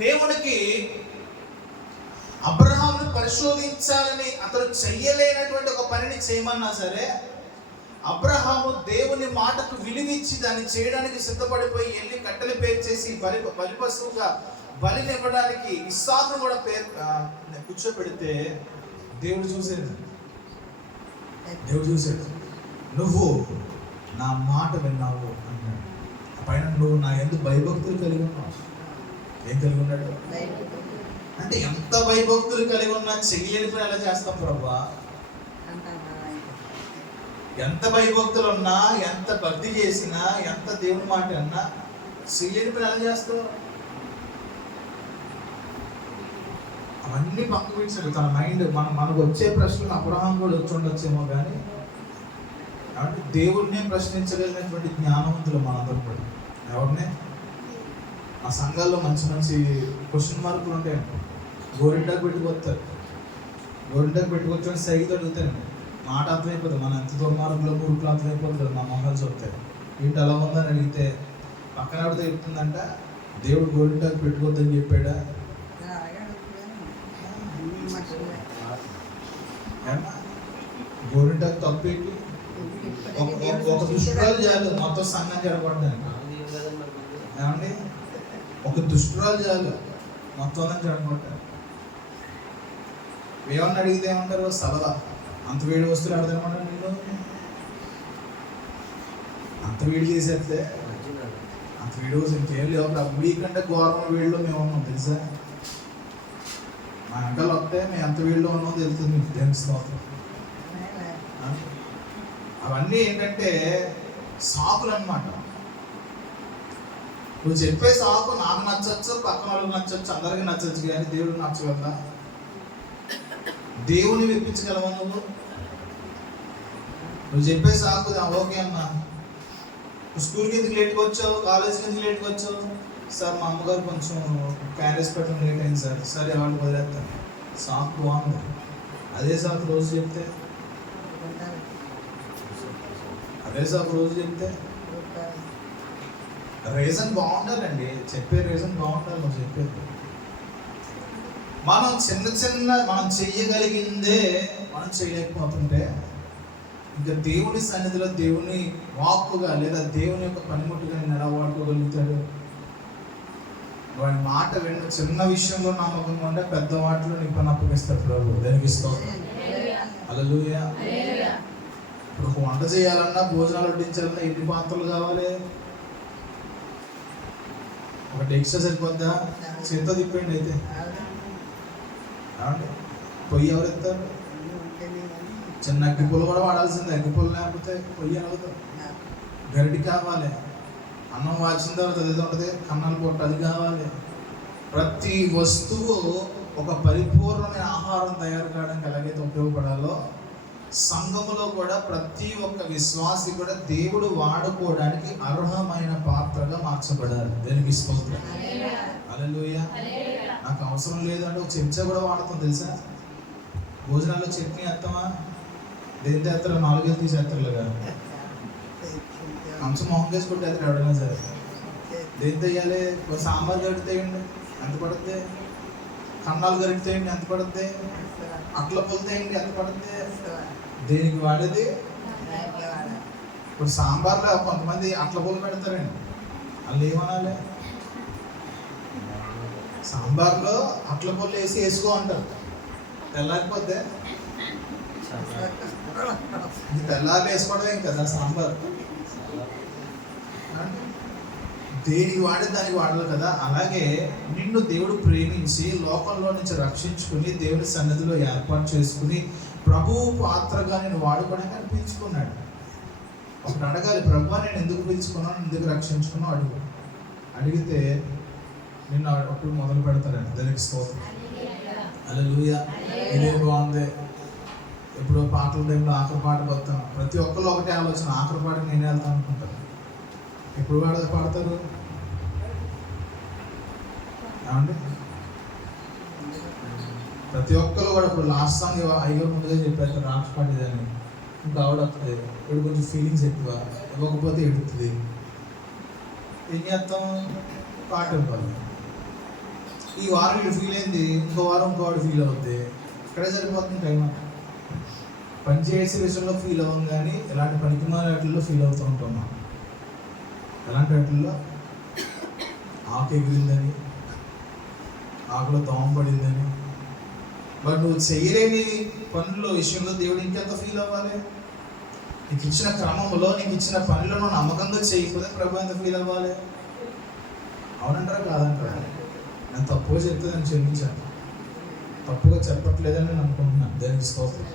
దేవునికి అబ్రహామును పరిశోధించాలని అతను చెయ్యలేనటువంటి ఒక పనిని చేయమన్నా సరే, అబ్రహాము దేవుని మాటకు విలువిచ్చి దాన్ని చేయడానికి సిద్ధపడిపోయి వెళ్ళి కట్టెలు పేర్చేసి బలి పశువుగా బలినివ్వడానికి ఇస్సాకును కూడా కూర్చోబెడితే దేవుడు చూసాడు. నువ్వు నా మాట విన్నావు అన్నాడు. పైన నువ్వు నా ఎందుకు భయభక్తులు కలిగి ఉన్నావు. ఏం కలిగి ఉన్నాడు అంటే ఎంత భయభక్తులు కలిగి ఉన్నా చెయ్యని పని ఎలా చేస్తాం ప్రభా? ఎంత భయభక్తులు ఉన్నా, ఎంత భక్తి చేసినా, ఎంత దేవుని మాట అన్నా చెయ్యని పని ఎలా చేస్తావు? అవన్నీ పక్క పెట్టాడు తన మైండ్. మనకు వచ్చే ప్రశ్నలు అబ్రహాం కూడా వచ్చి ఉండొచ్చేమో కానీ కాబట్టి దేవుడినే ప్రశ్నించగలిగినటువంటి జ్ఞానవంతులు మనందరం కూడా. ఎవరినే ఆ సంఘాల్లో మంచి మంచి క్వశ్చన్ మార్కులు ఉంటాయండి. గోరింటాకు పెట్టుకొస్తారు. గోరింటాకు పెట్టుకొచ్చి సైకిల్ అడుగుతాయండి. మాట అర్థమైపోతుంది. మన ఎంత దుర్మార్గులో మూర్ఖులు అర్థమైపోతుంది. మా మొహాలు చూస్తాయి. ఏంటి అలా ఉందని అడిగితే పక్కన ఆవిడతో చెప్తుందంట, దేవుడు గోరింటాకు పెట్టుకోవద్దని చెప్పాడా? గోరింటాకు తప్పేంటి? ఒక దుష్టురాలు చాలు మొత్తం సంఘం జరగబడ్డానికి. ఏమండి, ఒక దుష్టురాలు చాలు మొత్తం జరగబడ్డారు. ఏమన్నా అడిగితే ఏమంటారు? సలహా. అంత వేడి వస్తువులు ఆడదనమాట. నేను అంత వేడి చేసేస్తే అంత వేడి వస్తుంది ఇంకేం లేవు. మీకంటే ఘోరమైన వేడిలో మేము ఉన్నాం తెలుసా. మా వెంటలు వస్తే మేము ఎంత వేడిలో ఉన్నామో తెలుస్తుంది మీకు. తెలుస్తుంది. అవన్నీ ఏంటంటే సాకులు అన్నమాట. నువ్వు చెప్పే సాకు నాకు నచ్చచ్చు, పక్కన వాళ్ళకి నచ్చచ్చు, అందరికీ నచ్చచ్చు, కానీ దేవుడికి నచ్చగలరా? దేవుని మెప్పించగలవా నువ్వు? నువ్వు చెప్పే సాకు ఓకే అమ్మా, స్కూల్కి ఎందుకు లేట్గా వచ్చావు, కాలేజీకి ఎందుకు లేట్గా వచ్చావు? సార్ మా అమ్మగారు కొంచెం క్యారేజ్ పెట్టడం లేట్ అయింది సార్. సరే వాళ్ళు వదిలేస్తాను. సాకు బాగుంది. అదే సాకు రోజు చెప్తే రీజన్ బాగుండాలండి. చెప్పే రీజన్ బాగుండాలి. నువ్వు చెప్పేది మనం మనం చెయ్యగలిగిందే మనం చేయలేకపోతుంటే ఇంకా దేవుని సన్నిధిలో దేవుని వాక్కుగా లేదా దేవుని యొక్క పనిముట్టుగా ఎలా వాడుకోగలుగుతాడు? వాడి మాట విన్న చిన్న విషయంలో నమ్మకంగా ఉంటే పెద్ద వాటిలో నీ పని అప్పగిస్తాడు ప్రభు. దానికి స్తోత్రం. హల్లెలూయా. ఇప్పుడు వంట చేయాలన్నా, భోజనాలు వడ్డించాలన్నా ఎన్ని పాత్రలు కావాలి? ఒకటి ఎక్స్ట్రా సరిపోద్దా? చేత్తో తిప్పండి అయితే. పొయ్యి ఎవరు ఎత్తారు? చిన్న అగ్గిపుల్ల కూడా వాడాల్సిందే. అగ్గిపుల్ల లేకపోతే పొయ్యి అవుతుంది. గరిటి కావాలి. అన్నం వాచిన తర్వాత అది ఉంటుంది, కన్నాలు పొట్టు అది కావాలి. ప్రతి వస్తువు ఒక పరిపూర్ణమైన ఆహారం తయారు కావడానికి ఎలాగైతే ఉపయోగపడాలో, సంఘములో కూడా ప్రతి ఒక్క విశ్వాసి కూడా దేవుడు వాడుకోవడానికి అర్హమైన పాత్రగా మార్చబడాలి. దేనికి స్తోత్రం. హల్లెలూయా. నాకు అవసరం లేదు అంటే ఒక చెంచా కూడా వాడతాం తెలుసా. భోజనాల్లో చట్నీ వేస్తామా? దేంతో వేస్తారో? 4 తీసేస్తారు కదా. కంచం మొహం వేసి కొట్టేస్తారు ఎవడైనా సరే. దేంతో వేయాలి? సాంబార్ గడితేయండి ఎంత పడుతుంది? కన్నాలు గరిగితేయండి ఎంత పడుతుంది? అట్ల పొలితేయండి ఎంత పడుతుంది? దేనికి వాడేది? ఇప్పుడు సాంబార్లో కొంతమంది అట్ల పొలు పెడతారండి. వాళ్ళు ఏమనాలి? సాంబార్లో అట్ల పొల్లు వేసుకో అంటారు. తెల్లారిపోతే తెల్లారి వేసుకోవడమే కదా సాంబార్. దేనికి వాడే దానికి వాడాలి కదా. అలాగే నిన్ను దేవుడు ప్రేమించి లోకంలో నుంచి రక్షించుకుని దేవుని సన్నిధిలో ఏర్పాటు చేసుకుని ప్రభువు పాత్రగా నేను వాడుకోవడానికి అనిపించుకున్నాడు. ఒకటి అడగాలి, ప్రభు నేను ఎందుకు పిలుచుకున్నాను, ఎందుకు రక్షించుకున్నావు అడిగితే నిన్ను అప్పుడు మొదలు పెడతాడండి. దానికి స్తోత్రం. హల్లెలూయా. ఇదే బాగుంది. ఎప్పుడో పాటల టైంలో ఆఖరి పాటకు వస్తాను. ప్రతి ఒక్కరు ఒకటే ఆలోచన, ఆఖరి పాటకు నేనే వెళ్తాను అనుకుంటాను. ఎప్పుడు పాడతారు ఏమండి? ప్రతి ఒక్కరు కూడా ఇప్పుడు లాస్ట్ సాంగ్ అయ్యో ముందుగా చెప్పారు రాక్స్ పాడేదని. ఇంకా ఆవిడ వస్తుంది, ఇప్పుడు కొంచెం ఫీలింగ్స్ ఎక్కువ, ఇవ్వకపోతే ఎడుతుంది. ఏం చేస్తాం? పాట ఇవ్వాలి. ఈ వారం వీడు ఫీల్ అయింది, ఇంకో వారం ఇంకోవాడు ఫీల్ అవుద్ది. ఇక్కడే సరిపోతుంది టైం. పని చేసే విషయంలో ఫీల్ అవ్వం, కానీ ఇలాంటి పనికిమాల వాటిల్లో ఫీల్ అవుతూ ఉంటున్నాం. ఎలాంటి వాటిల్లో ఆకు ఎగిరిందని, ఆకులో దోమ పడిందని, బట్ నువ్వు చేయలేని పనుల విషయంలో దేవుడు ఇంకెంత ఫీల్ అవ్వాలి? నీకు ఇచ్చిన క్రమంలో, నీకు ఇచ్చిన పనిలో నువ్వు నమ్మకంగా చేయకపోతే ప్రభు ఎంత ఫీల్ అవ్వాలి? అవునంటారా కాదంటారా? నేను తప్పుగా చెప్తే నేను క్షమించాను, తప్పుగా చెప్పట్లేదని నేను అనుకుంటున్నాను. దేవునికి స్తోత్రం.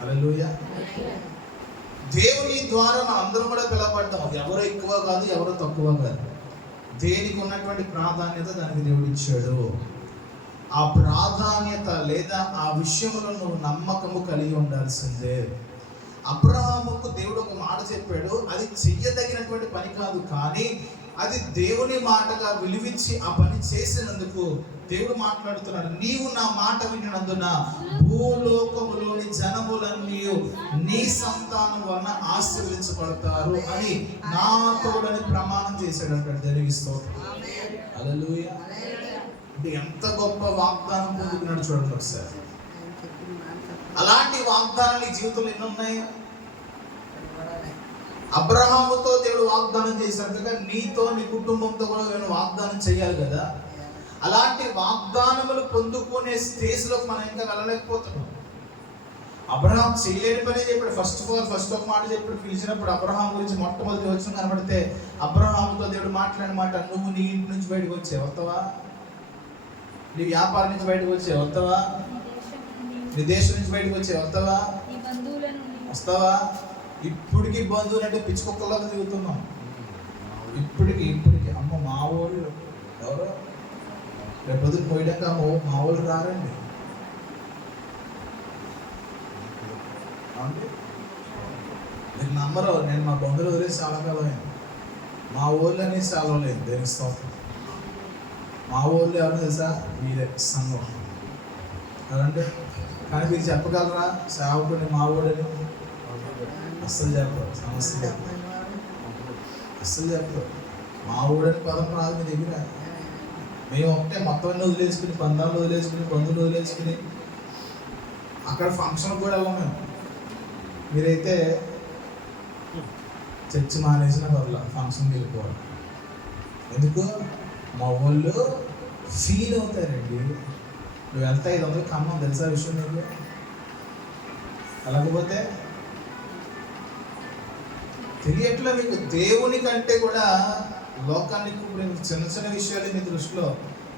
హల్లెలూయా. దేవుని ద్వారా మనం అందరం కూడా పిలవబడ్డాం. ఎవరో ఎక్కువ కాదు, ఎవరో తక్కువ కాదు. దేనికి ఉన్నటువంటి ప్రాధాన్యత దానికి దేవుడు ఇచ్చాడు. ఆ ప్రాధాన్యత లేదా ఆ విషయంలో నువ్వు నమ్మకము కలిగి ఉండాల్సిందే. అబ్రహాముకు దేవుడు ఒక మాట చెప్పాడు, అది చెయ్యదగినటువంటి పని కాదు, కానీ అది దేవుని మాటగా విలువించి ఆ పని చేసినందుకు దేవుడు మాట్లాడుతున్నాడు. నీవు నా మాట వినినందున భూలోకములోని జనములన్నీ నీ సంతానం వలన ఆశీర్వదించబడతారు అని నా తోడని ప్రమాణం చేశాడు అంటాడు. దేవునికి స్తోత్రం. హల్లెలూయా. అంటే ఎంత గొప్ప వాగ్దానం పొందుకున్నాడు చూడండి ఒకసారి. అలాంటి వాగ్దానాలు ఈ జీవితంలో ఎన్ని ఉన్నాయి? అబ్రహాముతో దేవుడు వాగ్దానం చేశాడు కదా, నీతో నీ కుటుంబంతో కూడా నేను వాగ్దానం చేయాలి కదా. అలాంటి వాగ్దానములు పొందుకునే స్టేజ్లో మనం ఇంకా వెళ్ళలేకపోతున్నాం. అబ్రహాం చేయలేని పనే చెప్పాడు. ఫస్ట్ ఒక మాట చెప్పాడు. పిలిచినప్పుడు అబ్రహాం గురించి మొట్టమొదటి వచ్చిన కనబడితే అబ్రహాముతో దేవుడు మాట్లాడిన మాట, నువ్వు నీ ఇంటి నుంచి బయటకు వచ్చే వస్తావా, నీ వ్యాపారం నుంచి బయటకు వచ్చే వస్తావా, నీ దేశం నుంచి బయటకు వచ్చే వస్తావా, వస్తావా? ఇప్పటికి బంధువులు అంటే పిచ్చుకొక్కలాగా తిరుగుతున్నాం. ఇప్పటికి అమ్మ మా వాళ్ళు ఎవరో రేపు పోయాక మా వాళ్ళు రారండి. మీరు నమ్మరు, నేను మా బంధువులు వదిలేసి చాలా కాలం అయింది. మా ఊళ్ళో అనేది చాలా లేదు. దేనికి స్తోత్రం. మా ఊళ్ళో ఎవరు తెలుసా? మీరే సంఘం కదంటే. కానీ మీరు చెప్పగలరా సేవకుని మా ఊళ్ళని? అస్సలు చెప్పరు. సమస్య అస్సలు చెప్పరు. మా ఊళ్ళని పదం రాదు మీ దగ్గర. మేము ఒకటే మొత్తం వదిలేసుకుని, బంధాలు వదిలేసుకుని, బంధువులు వదిలేసుకుని అక్కడ ఫంక్షన్ కూడా వెళ్ళాం మేము. మీరైతే చర్చి మానేసిన వల్ల ఫంక్షన్కి వెళ్ళిపోవాలి. ఎందుకు? మా వాళ్ళు ఫీల్ అవుతారండి. నువ్వు వెళ్తా 500 ఖమ్మం తెలుసా విషయం నీకు? అలాగపోతే తెలియట్లా మీకు. దేవుని కంటే కూడా లోకానికి చిన్న చిన్న విషయాలు మీ దృష్టిలో,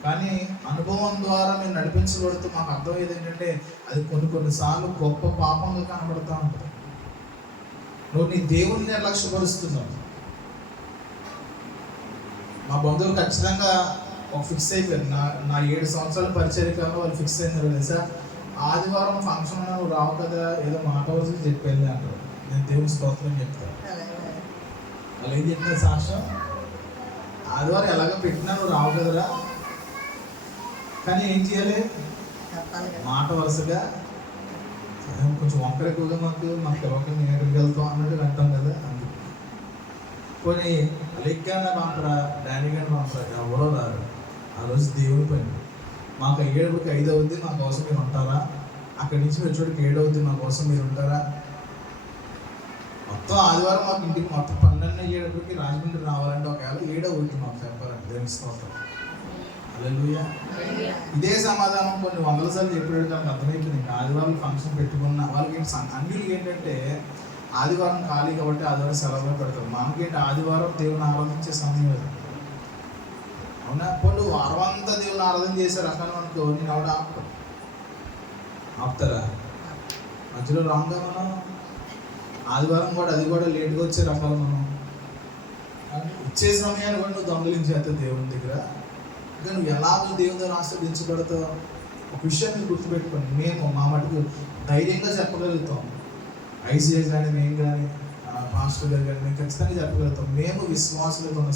కానీ అనుభవం ద్వారా మీరు నడిపించబడుతూ మాకు అర్థమయ్యేది ఏంటంటే అది కొన్నిసార్లు గొప్ప పాపంగా కనబడుతూ ఉంటుంది. నువ్వు నీ దేవుని నిర్లక్ష్యపరుస్తున్నావు. మా బంధువులు ఖచ్చితంగా ఒక ఫిక్స్ అయిపోయారు. నా 7 సంవత్సరాల పరిచర్యకాలంలో వాళ్ళు ఫిక్స్ అయినారు తెలుసా. ఆదివారం ఫంక్షన్ నువ్వు రావు కదా, ఏదో మాట వరుస చెప్పేది అంటారు. నేను దేవుని స్తోత్రం చెప్తాను. వాళ్ళు ఏం చెప్పిన సాక్ష్యం, ఆదివారం ఎలాగో పెట్టినా నువ్వు రావు కదరా, కానీ ఏం చేయాలి? మాట వరుసగా కొంచెం వంకర ఎక్కువగా మాకు పిలవక నేను ఎక్కడికి వెళ్తాం అన్నట్టు అంటాం కదా. అందుకు పోనీ అలెగ్గానే మాట్లాడా, డాడీ గారిని మాట్లాడా, ఎవరో రారు. ఆ రోజు దేవుని పని. మాకు 7కి 5 అవుద్ది, మా కోసం మీరు ఉంటారా? అక్కడి నుంచి వచ్చేటికి 7 అవుద్ది, మా కోసం మీరు ఉంటారా? ఆదివారం మాకు ఇంటికి మొత్తం 12 అయ్యేటప్పటికి రాజమండ్రి రావాలంటే ఒకవేళ 7 అవుతుంది మాకు చెప్పాలంటే దేవుని స్తోత్రం. హల్లెలూయా. ఇదే సమాధానం కొన్ని వందల సార్లు చెప్పాడు కానీ అర్థమైపోయింది. ఇంకా ఆదివారం ఫంక్షన్ పెట్టుకున్న వాళ్ళకి అన్యులకి ఏంటంటే ఆదివారం ఖాళీ కాబట్టి ఆదివారం సెలవులో పెడతారు. మనకేంటి ఆదివారం దేవుని ఆరాధించే సమయం అది. అవునా? ఇప్పుడు వారం అంతా దేవుని ఆరాధన చేశారు అక్కడ అనుకో, నేను ఆవిడ ఆపుతారా? మధ్యలో రాంగా మనం ఆదివారం కూడా అది కూడా లేట్గా వచ్చే రకాలు మనం ఇచ్చే సమయాన్ని కూడా నువ్వు దొంగలించేస్తావు దేవుని దగ్గర. ఇంకా నువ్వు ఎలాగో దేవుని దగ్గర ఆశీర్వదించబడతావు. ఒక విషయాన్ని గుర్తుపెట్టుకోండి, మేము మా మటుకు ధైర్యంగా చెప్పగలుగుతాం. ఐసీఐ కానీ మేము కానీ పాస్టర్ గారు కానీ మేము ఖచ్చితంగా చెప్పగలుగుతాం. మేము విశ్వాసులుగా ఉన్న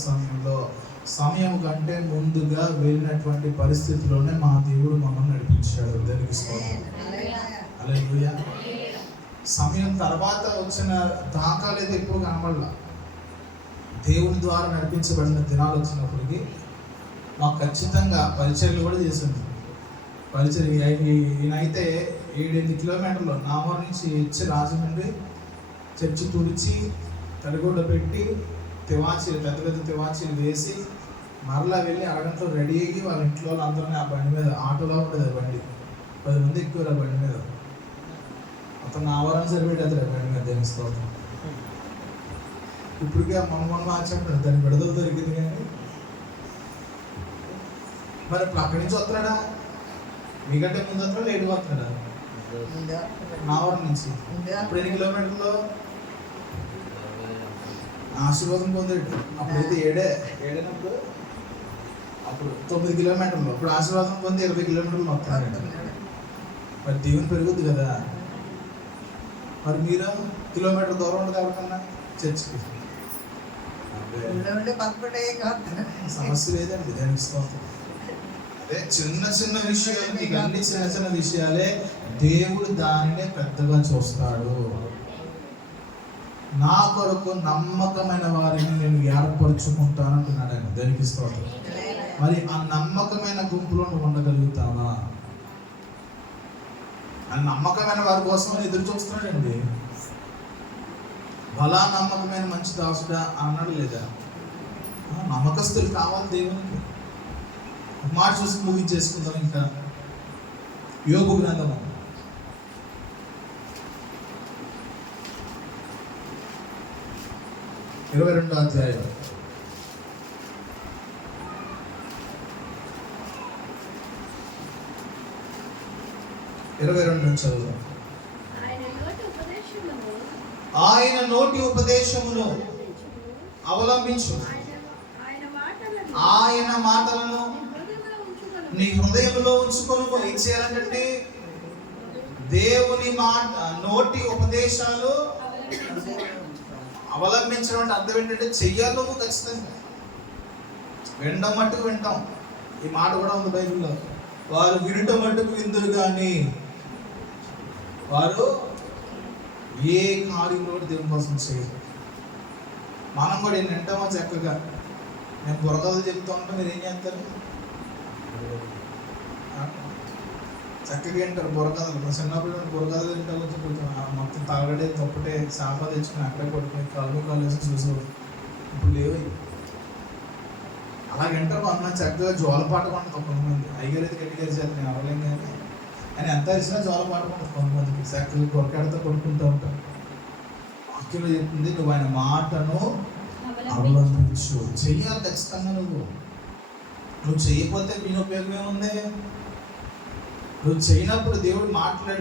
సమయం కంటే ముందుగా వెళ్ళినటువంటి పరిస్థితుల్లోనే మా దేవుడు మమ్మల్ని నడిపించాడు. దానికి హల్లెలూయా. సమయం తర్వాత వచ్చిన దాఖలేదు ఎప్పుడు కనబడలా. దేవుని ద్వారా నడిపించబడిన దినాలు వచ్చినప్పటికీ మాకు ఖచ్చితంగా పరిచర్యలు కూడా చేసింది. పరిచర్య ఈయనైతే 7-8 కిలోమీటర్లు నామూరు నుంచి ఇచ్చి రాజమండ్రి చర్చి తుడిచి తడిగుడ్డ పెట్టి తివాచీలు పెద్ద పెద్ద తివాచీలు వేసి మరలా వెళ్ళి అరగంటలో రెడీ అయ్యి వాళ్ళ ఇంట్లో వాళ్ళందరినీ ఆ బండి మీద, ఆటోలో ఉంటుంది ఆ బండి, 10 మంది ఎక్కువ ఆ బండి మీద, అతను నా ఆవరణ సరిపెట్టేది ఆ బండి మీద. దేవుని స్తోత్రం. ఇప్పటికే మనం మార్చాడు దాన్ని విడుదల దొరికింది. కానీ మరి ఇప్పుడు అక్కడి నుంచి వస్తున్నాడా? మీకంటే ముందు వస్తున్నాడా లేటుగా వస్తున్నాడా? నావరం నుంచి. ఇప్పుడు 8 కిలోమీటర్లు ఆశీర్వాదం పొందాడు. అప్పుడైతే ఏడేనప్పుడు అప్పుడు 9 కిలోమీటర్లు, ఇప్పుడు ఆశీర్వాదం పొంది 20 కిలోమీటర్లు వస్తున్నాడు. మరి దేవుని పెరుగుద్ది కదా. మరి మీరు కిలోమీటర్ దూరం ఉండదు ఎవరికన్నా చర్చికి. సమస్య లేదండి. దానికి స్తోత్రం. అదే చిన్న చిన్న విషయాలు, నీకు అన్ని చిన్న చిన్న విషయాలే దేవుడు దానినే పెద్దగా చూస్తాడు. నా కొరకు నమ్మకమైన వారిని నేను ఏర్పరచుకుంటాను అంటున్నాడు ఆయన. దానికి స్తోత్రం. మరి ఆ నమ్మకమైన గుంపులో నువ్వు ఉండగలుగుతావా? ఆ నమ్మకమైన వారి కోసం ఎదురు చూస్తున్నాడండి. బలా నమ్మకమైన మంచి దాసుడా అన్నాడు లేదా? నమ్మకస్తులు కావాలి దేవునికి. మాట చూసి ముగించేసుకుందాం. ఇంకా యోబు గ్రంథము 22వ అధ్యాయం 22 నుంచి చదువుదాం. ఆయన నోటి ఉపదేశమును అవలంబించు, ఆయన మాటలను నీ హృదయంలో ఉంచుకొని. ఏం చేయాలంటే దేవుని మాట నోటి ఉపదేశాలు అవలంబించడం అంటే అర్థం ఏంటంటే చెయ్యాలి. నువ్వు ఖచ్చితంగా వినడం మట్టుకు వింటాం. ఈ మాట కూడా ఉంది బైబిల్లో. వారు వినుట మట్టుకు విందురు కానీ వారు ఏ కార్యంలో దేవుని కోసం చేయరు. మనం కూడా ఏం వింటామో చక్కగా. నేను బుర్రకథలు చెప్తా ఉంటే మీరు ఏం చేస్తారు? చక్కగా వింటారు బుర్రకథలు. చిన్నప్పుడు బుర్రకథలు వింటారు. కొంచెం మొత్తం తాగడే తొప్పటే సాపా తెచ్చుకుని అక్కడే పడుకుని కాలు వేసి చూసేవారు. ఇప్పుడు లేవు. అలా వింటారు కొంతమంది. చక్కగా జోలపాట కొంటుంది కొంతమంది. అయ్యగారు అయితే గట్టిగారు చేస్తారు, నేను అవ్వలేం కానీ అని ఎంత ఇచ్చినా జోలపాట కొంటుంది కొంతమందికి. చక్కగా కొరకాడతో కొడుకుంటూ ఉంటారు. వాక్యంలో చెప్తుంది నువ్వు ఆయన మాటను అవలంబించు. చెయ్యాలి ఖచ్చితంగా. నువ్వు చేయకపోతే నేను ఉపయోగమే ఉంది. నువ్వు చేయనప్పుడు దేవుడు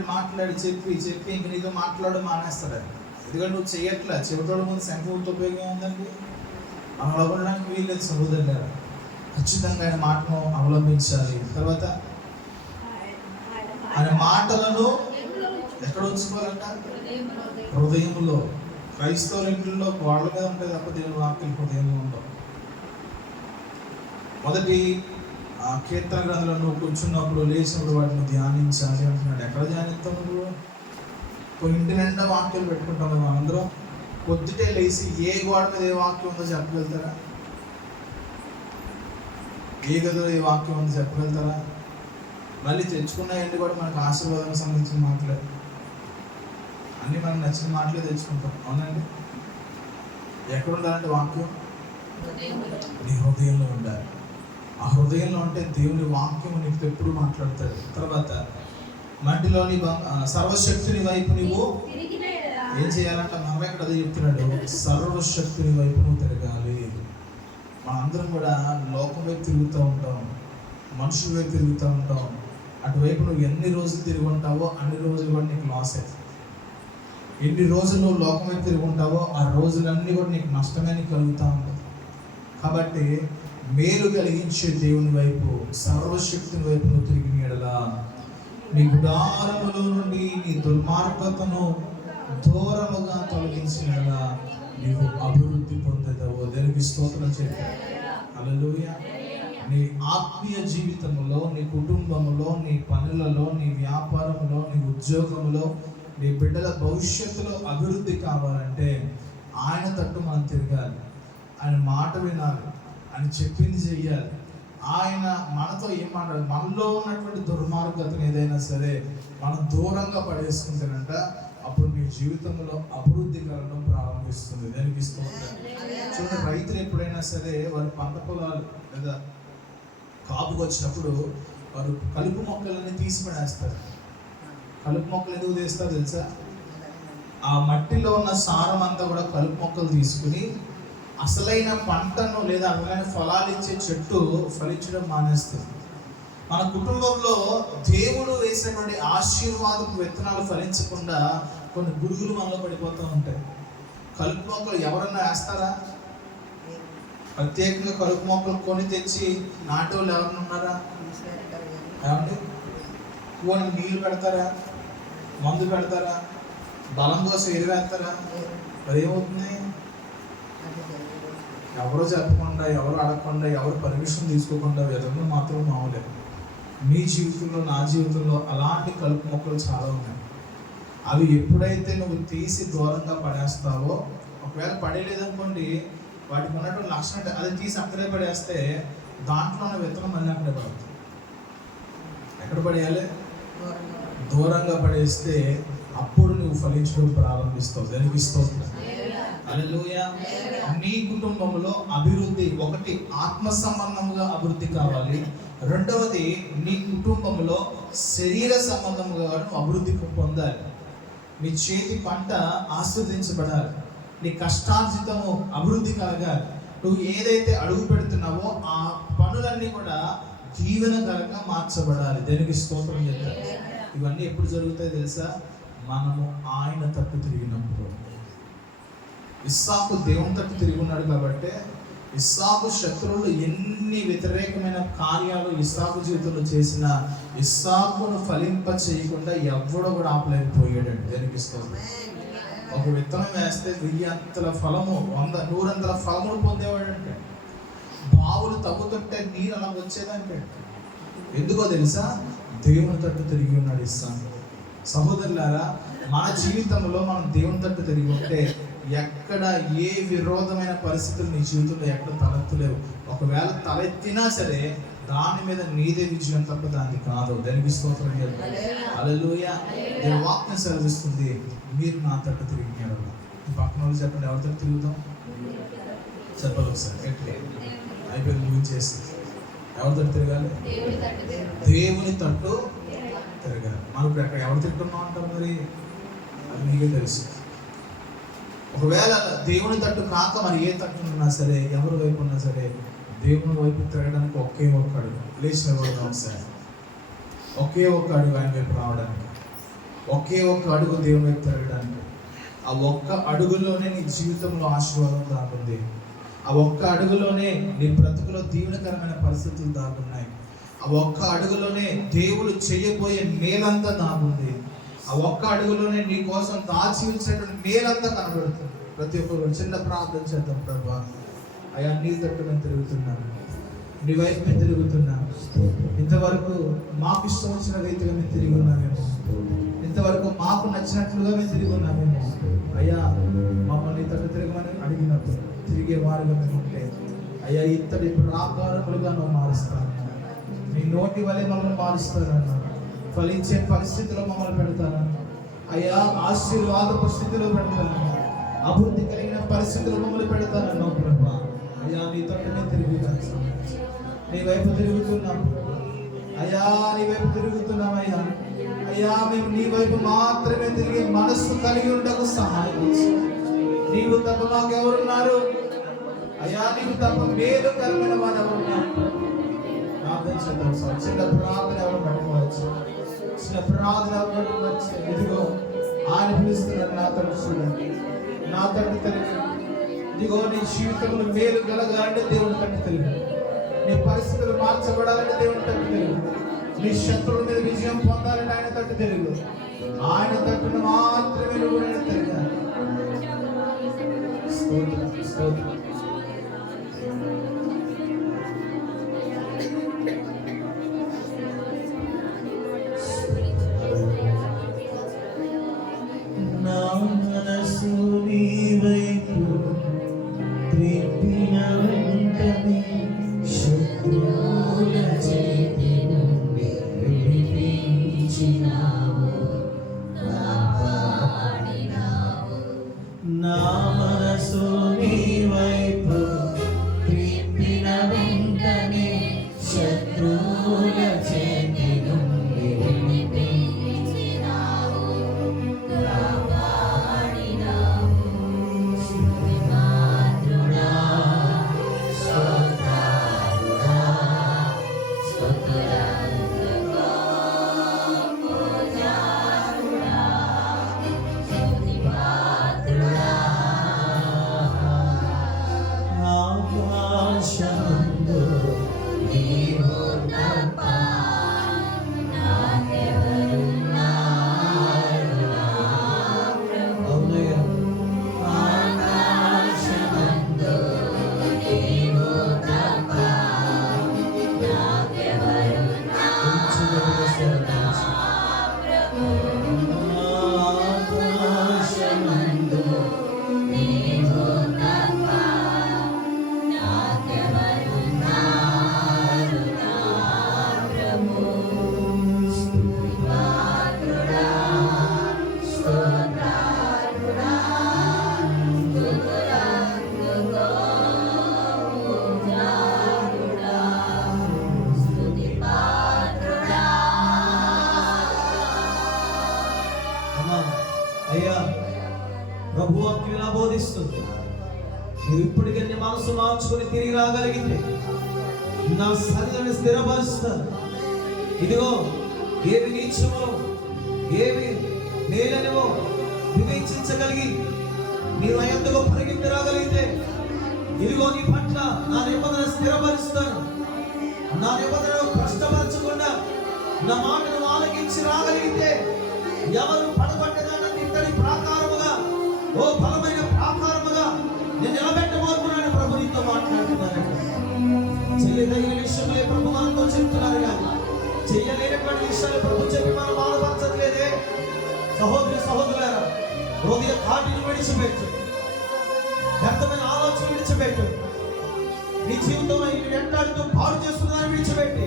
మాట్లాడి చెప్పి ఇంక నీతో మాట్లాడడం మానేస్తాడు. ఎందుకంటే నువ్వు చేయట్లా. చెవిటోడు ముందు శంఖతో ఉపయోగం ఉందండి. మనం అవ్వడానికి వీల్లేదు. సహోదరులు ఖచ్చితంగా ఆయన మాటను అవలంబించాలి. తర్వాత ఆయన మాటలను ఎక్కడ ఉంచుకోవాలంట? హృదయంలో. క్రైస్తవుల ఇంట్లో గోడల మీద ఉంటుంది తప్ప దేవుని వాక్యం హృదయంలో ఉండవు. మొదటి కీర్తన గ్రంథంలో నువ్వు కూర్చున్నప్పుడు లేచినప్పుడు వాటిని ధ్యానించాలి అంటున్నాడు. ఎక్కడ ధ్యానిస్తావు నువ్వు? ఇంటి నిండా వాక్యాలు పెట్టుకుంటాం మేము అందరం. పొద్దుటే లేచి ఏ గోడ మీద ఏ వాక్యం ఉందో చెప్పగలుగుతారా? ఏ గదిలో ఏ వాక్యం ఉందో చెప్పగలుగుతారా? మళ్ళీ తెచ్చుకున్నాయండి కూడా మనకు ఆశీర్వాదానికి సంబంధించిన మాటలే. అన్నీ మనకు నచ్చిన మాటలే తెచ్చుకుంటాం. అవునండి. ఎక్కడ ఉండాలంటే వాక్యం నీ హృదయంలో ఉండాలి. ఆ హృదయంలో ఉంటే దేవుని వాక్యం నీకు ఎప్పుడు మాట్లాడతాడు. తర్వాత మట్టిలోని సర్వశక్తుని వైపు నువ్వు ఏం చేయాలంట? మనం ఎక్కడ అదే చెప్తున్నాడు, సర్వశక్తుని వైపు నువ్వు తిరగాలి. మనందరం కూడా లోకం వైపు తిరుగుతూ ఉంటాం, మనుషుల వైపు తిరుగుతూ ఉంటాం. అటువైపు నువ్వు ఎన్ని రోజులు తిరిగి ఉంటావో అన్ని రోజులు కూడా నీకు లాస్ అవుతుంది. ఎన్ని రోజులు నువ్వు లోకం వైపు తిరిగి ఉంటావో ఆ రోజులన్నీ కూడా నీకు నష్టమే కలుగుతూ ఉంటుంది. కాబట్టి మేలు కలిగించే దేవుని వైపు, సర్వశక్తుని వైపు నువ్వు తిరిగి ఎడలా నీ గుడారములో నుండి నీ దుర్మార్గతను దూరముగా తొలగించిన నీవు అభివృద్ధి పొందేదవు. దేవునికి స్తోత్రం చెప్పారు. హల్లెలూయా. నీ ఆత్మీయ జీవితంలో, నీ కుటుంబంలో, నీ పనులలో, నీ వ్యాపారంలో, నీ ఉద్యోగంలో, నీ బిడ్డల భవిష్యత్తులో అభివృద్ధి కావాలంటే ఆయన తట్టు మనం తిరగాలి, ఆయన మాట వినాలి, ఆయన చెప్పింది చెయ్యాలి. ఆయన మనతో ఏమన్నాడు, మనలో ఉన్నటువంటి దుర్మార్గతను ఏదైనా సరే మనం దూరంగా పడేసుకుంటేనంట అప్పుడు నీ జీవితంలో అభివృద్ధి కలగడం ప్రారంభిస్తుంది. దానికి స్తోత్రం. చూడండి, రైతులు ఎప్పుడైనా సరే వారి పంట పొలాలు లేదా కాపుకు వచ్చినప్పుడు వారు కలుపు మొక్కలన్నీ తీసి పడేస్తారు. కలుపు మొక్కలు ఎందుకు తీస్తారు తెలుసా? ఆ మట్టిలో ఉన్న సారం అంతా కూడా కలుపు మొక్కలు తీసుకుని అసలైన పంటను లేదా అసలైన ఫలాలు ఇచ్చే చెట్టు ఫలించడం మానేస్తుంది. మన కుటుంబంలో దేవుడు వేసినటువంటి ఆశీర్వాదపు విత్తనాలు ఫలించకుండా కొన్ని గురుగులు మనలో పడిపోతూ ఉంటాయి. కలుపు మొక్కలు ఎవరన్నా వేస్తారా? ప్రత్యేకంగా కలుపు మొక్కలు కొని తెచ్చి నాటే వాళ్ళు ఎవరన్నా ఉన్నారా? ఏమండి, కొని నీళ్ళు పెడతారా? మందు పెడతారా? బలం కోసం ఎరువేస్తారా? మరి ఏమవుతుంది? ఎవరో చెప్పకుండా, ఎవరు అడగకుండా, ఎవరు పర్మిషన్ తీసుకోకుండా విధంగా మాత్రం మామూలే. మీ జీవితంలో, నా జీవితంలో అలాంటి కలుపు మొక్కలు చాలా ఉన్నాయి. అవి ఎప్పుడైతే నువ్వు తీసి దూరంగా పడేస్తావో, ఒకవేళ పడేయలేదనుకోండి, వాటికి ఉన్నటువంటి లక్షణం అది తీసి అక్కడే పడేస్తే దాంట్లో ఉన్న విత్తనం మళ్ళీ అక్కడే పడుతుంది. ఎక్కడ పడేయాలి? దూరంగా పడేస్తే అప్పుడు నువ్వు ఫలించడం ప్రారంభిస్తావు. దానికి స్తోత్రం. హల్లెలూయా. నీ కుటుంబంలో అభివృద్ధి, ఒకటి ఆత్మ సంబంధంగా అభివృద్ధి కావాలి. రెండవది నీ కుటుంబంలో శరీర సంబంధంగా అభివృద్ధి పొందాలి. నీ చేతి పంట ఆశీర్వదించబడాలి. నీ కష్టార్జితము అభివృద్ధి కలగాలి. నువ్వు ఏదైతే అడుగు పెడుతున్నావో ఆ పనులన్నీ కూడా దీవెనకరంగా మార్చబడాలి. దేనికి స్తోత్రం చెప్తారు. ఇవన్నీ ఎప్పుడు జరుగుతాయి తెలుసా? మనము ఆయన తట్టు తిరిగినప్పుడు. ఇస్సాకు దేవుని తట్టు తిరిగి ఉన్నాడు కాబట్టి ఇస్సాకు శత్రువులు ఎన్ని వ్యతిరేకమైన కార్యాలు ఇస్సాకు జీవితంలో చేసిన ఇస్సాకును ఫలింప చేయకుండా ఎవడో కూడా ఆపలేకపోయాడండి. దేనికి స్తోత్రం. ఒక విత్తనం వేస్తే 1000 అంతల ఫలము, 100, 100 అంతల ఫలములు పొందేవాడంటే. బావులు తగ్గుతుంటే నీరు అలా వచ్చేదంటే. ఎందుకో తెలుసా? దేవుని తట్టు తిరిగి ఉన్నాడు ఇస్సాకు. సహోదరులారా, మన జీవితంలో మనం దేవుని తట్టు తిరిగి ఉంటే ఎక్కడ ఏ విరోధమైన పరిస్థితులు నీ జీవితంలో ఎక్కడ తలెత్తలేవు. ఒకవేళ తలెత్తినా సరే దాని మీద నీదే విజయం తప్ప దాన్ని కాదు. దానికి స్తోత్రం. హల్లెలూయా. దేవుని వాక్యం సెలవిస్తుంది, మీరు నా తట్టు తిరిగినారు. ఈ పక్కన వాళ్ళు చెప్పండి, ఎవరి తట్టు తిరుగుతాం? చెప్పాలి ఒకసారి. ఎట్లే అయిపోయింది, ముగించేసి. ఎవరి తట్టు తిరగాలి? దేవుని తట్టు తిరగాలి. మనం ఇప్పుడు ఎక్కడ ఎవరు తింటున్నాం అంటారు? మరి అది నీకే తెలుసు. ఒకవేళ దేవుని తట్టు కాక మరి ఏ తట్టు ఉన్నా సరే, ఎవరి వైపు ఉన్నా సరే, దేవుని వైపు తిరగడానికి ఒకే ఒక్క అడుగు. లేచిన వాళ్ళు ఒకసారి ఒకే ఒక్క అడుగు ఆయన వైపు రావడానికి, ఒకే ఒక్క అడుగు దేవుని వైపు తిరగడానికి. ఆ ఒక్క అడుగులోనే నీ జీవితంలో ఆశీర్వాదం దాగుంది. ఆ ఒక్క అడుగులోనే నీ బ్రతుకులో దీవెనకరమైన పరిస్థితులు దాగున్నాయి. ఆ ఒక్క అడుగులోనే దేవుడు చేయబోయే మేలంతా దాగుంది. ఆ ఒక్క అడుగులోనే నీ కోసం దాచి ఉంచినటువంటి మేలంతా కనబడుతుంది. ప్రతి ఒక్కరు చిన్న ప్రార్థన చేద్దాం. ప్రభా, అయ్యా నీ తట్టు మేము తిరుగుతున్నాను, నీ వైపు మేము తిరుగుతున్నాము. ఇంతవరకు మాకు ఇష్టం వచ్చిన రీతిగా మేము తిరిగి ఉన్నామేమో, ఇంతవరకు మాకు నచ్చినట్లుగా మేము తిరిగి ఉన్నామేమో. అయ్యా మమ్మల్ని తట్టు తిరగమని అడిగినప్పుడు తిరిగే వారుగా మేము ఉంటే, అయ్యా ఇత్తడి ప్రాకారములుగా నువ్వు మారుస్తాను, నీ నోటి వలె మమ్మల్ని మారుస్తానన్నా, ఫలించే పరిస్థితిలో మమ్మల్ని పెడతానన్నా, అయ్యా ఆశీర్వాదపు స్థితిలో పెడతానన్నా, అభివృద్ధి కలిగిన పరిస్థితులు మమ్మల్ని పెడతానన్నావు ప్రభా. అయ్యా నీ తట్టునే తిరిగి నీ వైపు తిరుగుతున్నాం అయ్యా, నీ వైపు తిరుగుతున్నామయ్యా. అయ్యా మేము నీ వైపు మాత్రమే తిరిగి మనస్సు కలిగి ఉండకు సహాయం. నీవు తప్ప మాకెవరున్నారు అయ్యా? నీవు తప్ప మేలు కరమైన వారు ఎవరున్నారు? ప్రార్థన చేద్దాం సార్. చిన్న ప్రార్థన ఎవరు పట్టుకోవచ్చు, చిన్న ప్రార్థన ఎవరు పట్టుకోవచ్చు. ఇదిగో ఆయన పిలుస్తున్నారు, నా తట్టు చూడండి, నా తట్టు తిరిగి. ఇదిగో నీ జీవితంలో మేలు కలగాలంటే దేవుని తట్టు తిరిగి, నీ పరిస్థితులు మార్చబడాలంటే దేవుని తట్టు తిరుగు, నీ శత్రువుల మీద విజయం పొందాలంటే ఆయన తట్టు తిరుగు. ఆయన తట్టును మాత్రమే నువ్వు తిరగాలి. స్తోత్రం, స్తోత్రం. నా మనసు నీ వైపు త్రిప్పిన వెంటనే శత్రువుల చేతి నుండి విడిపించినావు, కాపాడినావు. నా మనసు నీ వైపు త్రిప్పిన వెంటనే శత్రువుల చేతి నుండి విడిపించినావు, కాపాడినావు. స్తుతిపాత్రుడా, స్తోత్రార్హుడా, స్తుతులందుకో పూజార్హుడా, స్తుతిపాత్రుడా. ఆకాశమందు నీవు తప్ప నాకెవరున్నారు నా ప్రభువే. ఆకాశమందు నీవు తప్ప నాకెవరున్నారు నా ప్రభువే. ఆకాశమందు నీవు తప్ప నాకెవరున్నారు నా ప్రభువే. స్తుతిపాత్రుడా, స్తోత్రార్హుడా, స్తుతులందుకో పూజార్హుడా, స్తుతిపాత్రుడా. అమ్మా, అయ్యా, ప్రభు వాక్యం ఇలా బోధిస్తుంది. మీరు ఇప్పటికే నీ మనసు మార్చుకొని తిరిగి రాగలిగితే నా సన్నిధిని స్థిరపరుస్తాను. ఇదిగో ఏవి నీచమో ఏవి మేలనివో వివేచించగలిగి నీ నయందుకు పరిగెత్తి రాగలిగితే ఇదిగో నీ పట్ల నా నిబంధన స్థిరపరుస్తాను. నా నిబంధనను భ్రష్టపరచకుండా నా మాటను ఆలకించి రాగలిగితే ఎవరు పడగొట్టదన్న తిట్టడి ప్రాకారముగా, ఓ బలమైన ప్రాకారముగా నేను నిలబెట్టబోతున్నాను. ప్రభు నీతో మాట్లాడుతున్నాను. చేయదగిన విషయములే ప్రభు మనతో చెప్తున్నారు, కానీ చేయలేనటువంటి విషయాలు ప్రభు చెప్పి మనం బాధపరచట్లేదే. సహోదరి సహోదరులారా, హృదయ కాటిని విడిచిపెట్టు, వ్యర్థమైన ఆలోచన విడిచిపెట్టు, నీ జీవితంలో ఇన్ని వెంటాడుతూ పాడు చేస్తున్నారని విడిచిపెట్టి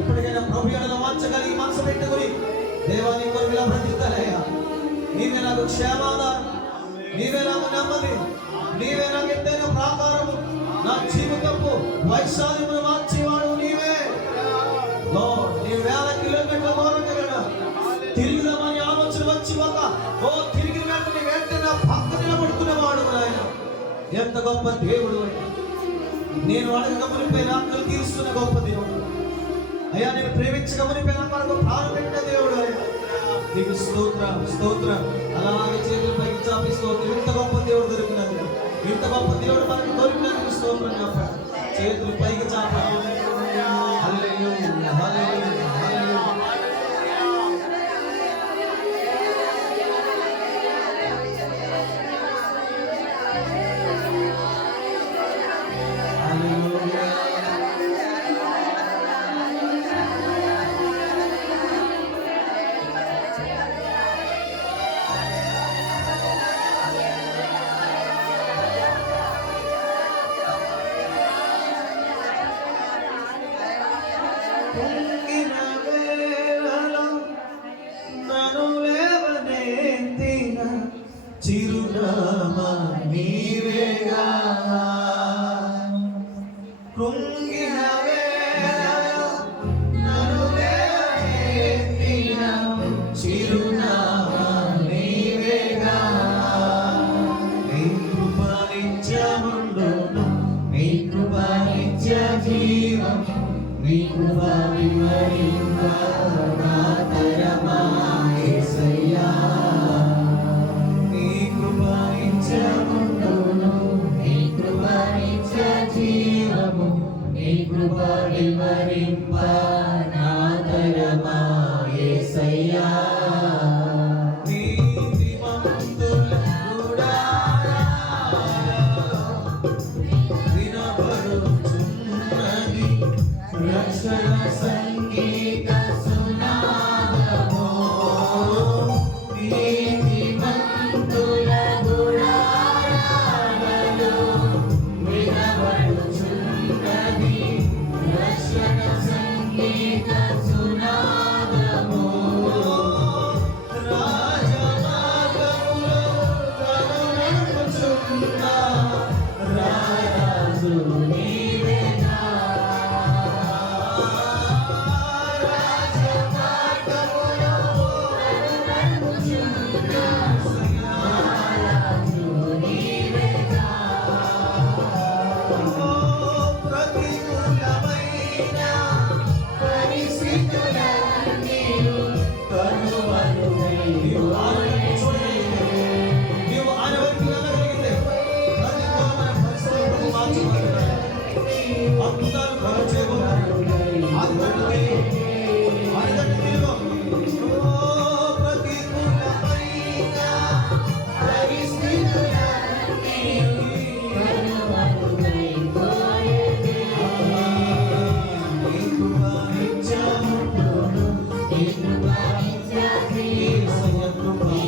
ఇప్పటికైనా ప్రభు ఎడల మార్చగలిగి మనసు పెట్టుకుని, దేవా నీ కొరకు ఇలా బ్రతికుతానయ్యా, నీవే నాకు క్షేమాధారం, నీవే నాకు నెమ్మది, నీవే నాకు ఎత్తైన ప్రాకారము, నా జీవితపు వైశాల్యమును మార్చేవాడు నీవే. నీ 1000 కిలోమీటర్ల దూరంగా కదా తిరుగుదామని ఆలోచన వచ్చి తిరిగి వెంటనే నా పక్క నిలబడుతున్నవాడు ఆయన. ఎంత గొప్ప దేవుడు! నేను అడగమునిపై రాత్రులు తీరుస్తున్న గొప్ప దేవుడు అయ్యా. నేను ప్రేమించగమునిపై నా కొరకు ప్రారంభించిన దేవుడు అయ్యా. నీకు స్తోత్రం, స్తోత్రం. అలాగే చేతులు పైకి చాపి స్తోత్రం. ఇంత గొప్ప దేవుడు దొరికినది, ఇంత గొప్ప దేవుడు మనకు దొరికినందుకు స్తోత్రం చెప్పండి. చేతులు పైకి చాపాలి. హల్లెలూయా, హల్లెలూయా, హల్లెలూయా. కృప వివరింప నా తరమా యేసయ్యా. నీ కృప నిత్యముండును, నీ కృప నిత్య జీవము, నీ కృప వివరింప నా తరమా యేసయ్యా. నీతిమంతుల వినబడుచున్నది రక్షణ సంగీత సునాదము. నీతిమంతుల గుడారాలు వినబడుచున్నది రక్షణ సంగీత సునాదము. రాజమార్గములో నడుచున్న రారాజు నీవేనా. రాజమార్గములో నడుచున్న రారాజు నీవేనా. ప్రతికూలమైన పరిస్థితులన్నీ కనుమరుగై నీవు ఆయన వైపు వెళ్ళగలిగితే ప్రతికూలమైన పరిస్థితులను మార్చగలరు. అద్భుతాలు కలుగు చేయబోతున్నారు. ప్రతికూలమైన పరిస్థితులన్నీ కనుమరుగై పోయేది. నీ కృప నిత్యముండును, నీ కృప నిత్య జీవము, నీ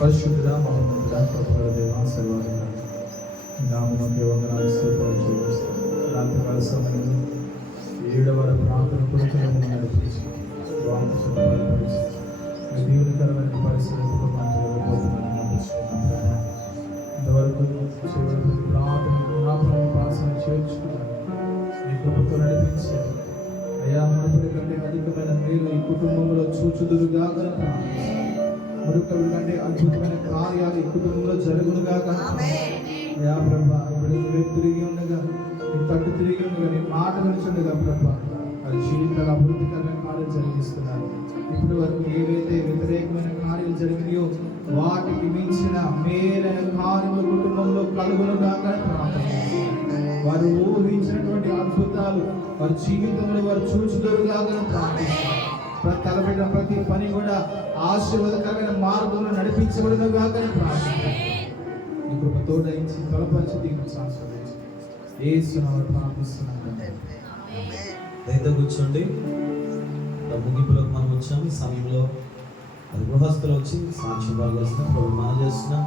పరిశుద్ధుడా మహోన్నతుడా కృపగల దేవా సర్వాధికారి నామముకే వందనాలు స్తోత్రాలు చెల్లిస్తాం. రాత్రికాల సమయంలో 7వ ప్రార్థన కొడుకులను నడిపించి వాంతి శుభ్రపరిచి మీ దీవెనకరమైన పరిస్థితులకు ఇంతవరకు చివరి ప్రార్థన జ్ఞాపకం పాసన చేర్చుకున్నారు. మీ కృపతో నడిపించారు అయ్యా. మునుపటి కంటే అధికమైన మీరు ఈ కుటుంబంలో చూచుదురుగా మరొకరి కంటే అద్భుతమైన కార్యాలు ఈ కుటుంబంలో జరుగునుగా అయ్యా ప్రభా. ఇప్పుడు తిరిగి ఉండగా నీ తట్టు తిరిగి ఉండగా నీ మాట వినిచుండగా ప్రభా వారి జీవితాల అభివృద్ధికరమైన కార్యాలు జరిగిస్తున్నారు. ఇప్పటి వరకు ఏవైతే వ్యతిరేకమైన కార్యాలు జరిగినాయో వాటికి మించిన మేలైన కార్యములు కుటుంబంలో కలుగునుగా వారు ఊహించినటువంటి అద్భుతాలు వారి జీవితంలో వారు చూచుదరుగా తలపెట్టిన ప్రతి పని కూడా ఆశీర్వాదకరమైన మార్గంలో నడిపించబడినగా ఈ కృపతో దయించి బలపరిచి దీనికి ఆశీర్వదించి యేసునామములో ప్రార్థిస్తున్నాను. దయతో కూర్చోండి. ముగింపులోకి మనం వచ్చాము. ఈ సమయంలో అది గృహస్థులు వచ్చి సాక్ష్యం బాగా చేస్తున్నాం, మనం చేస్తున్నాం.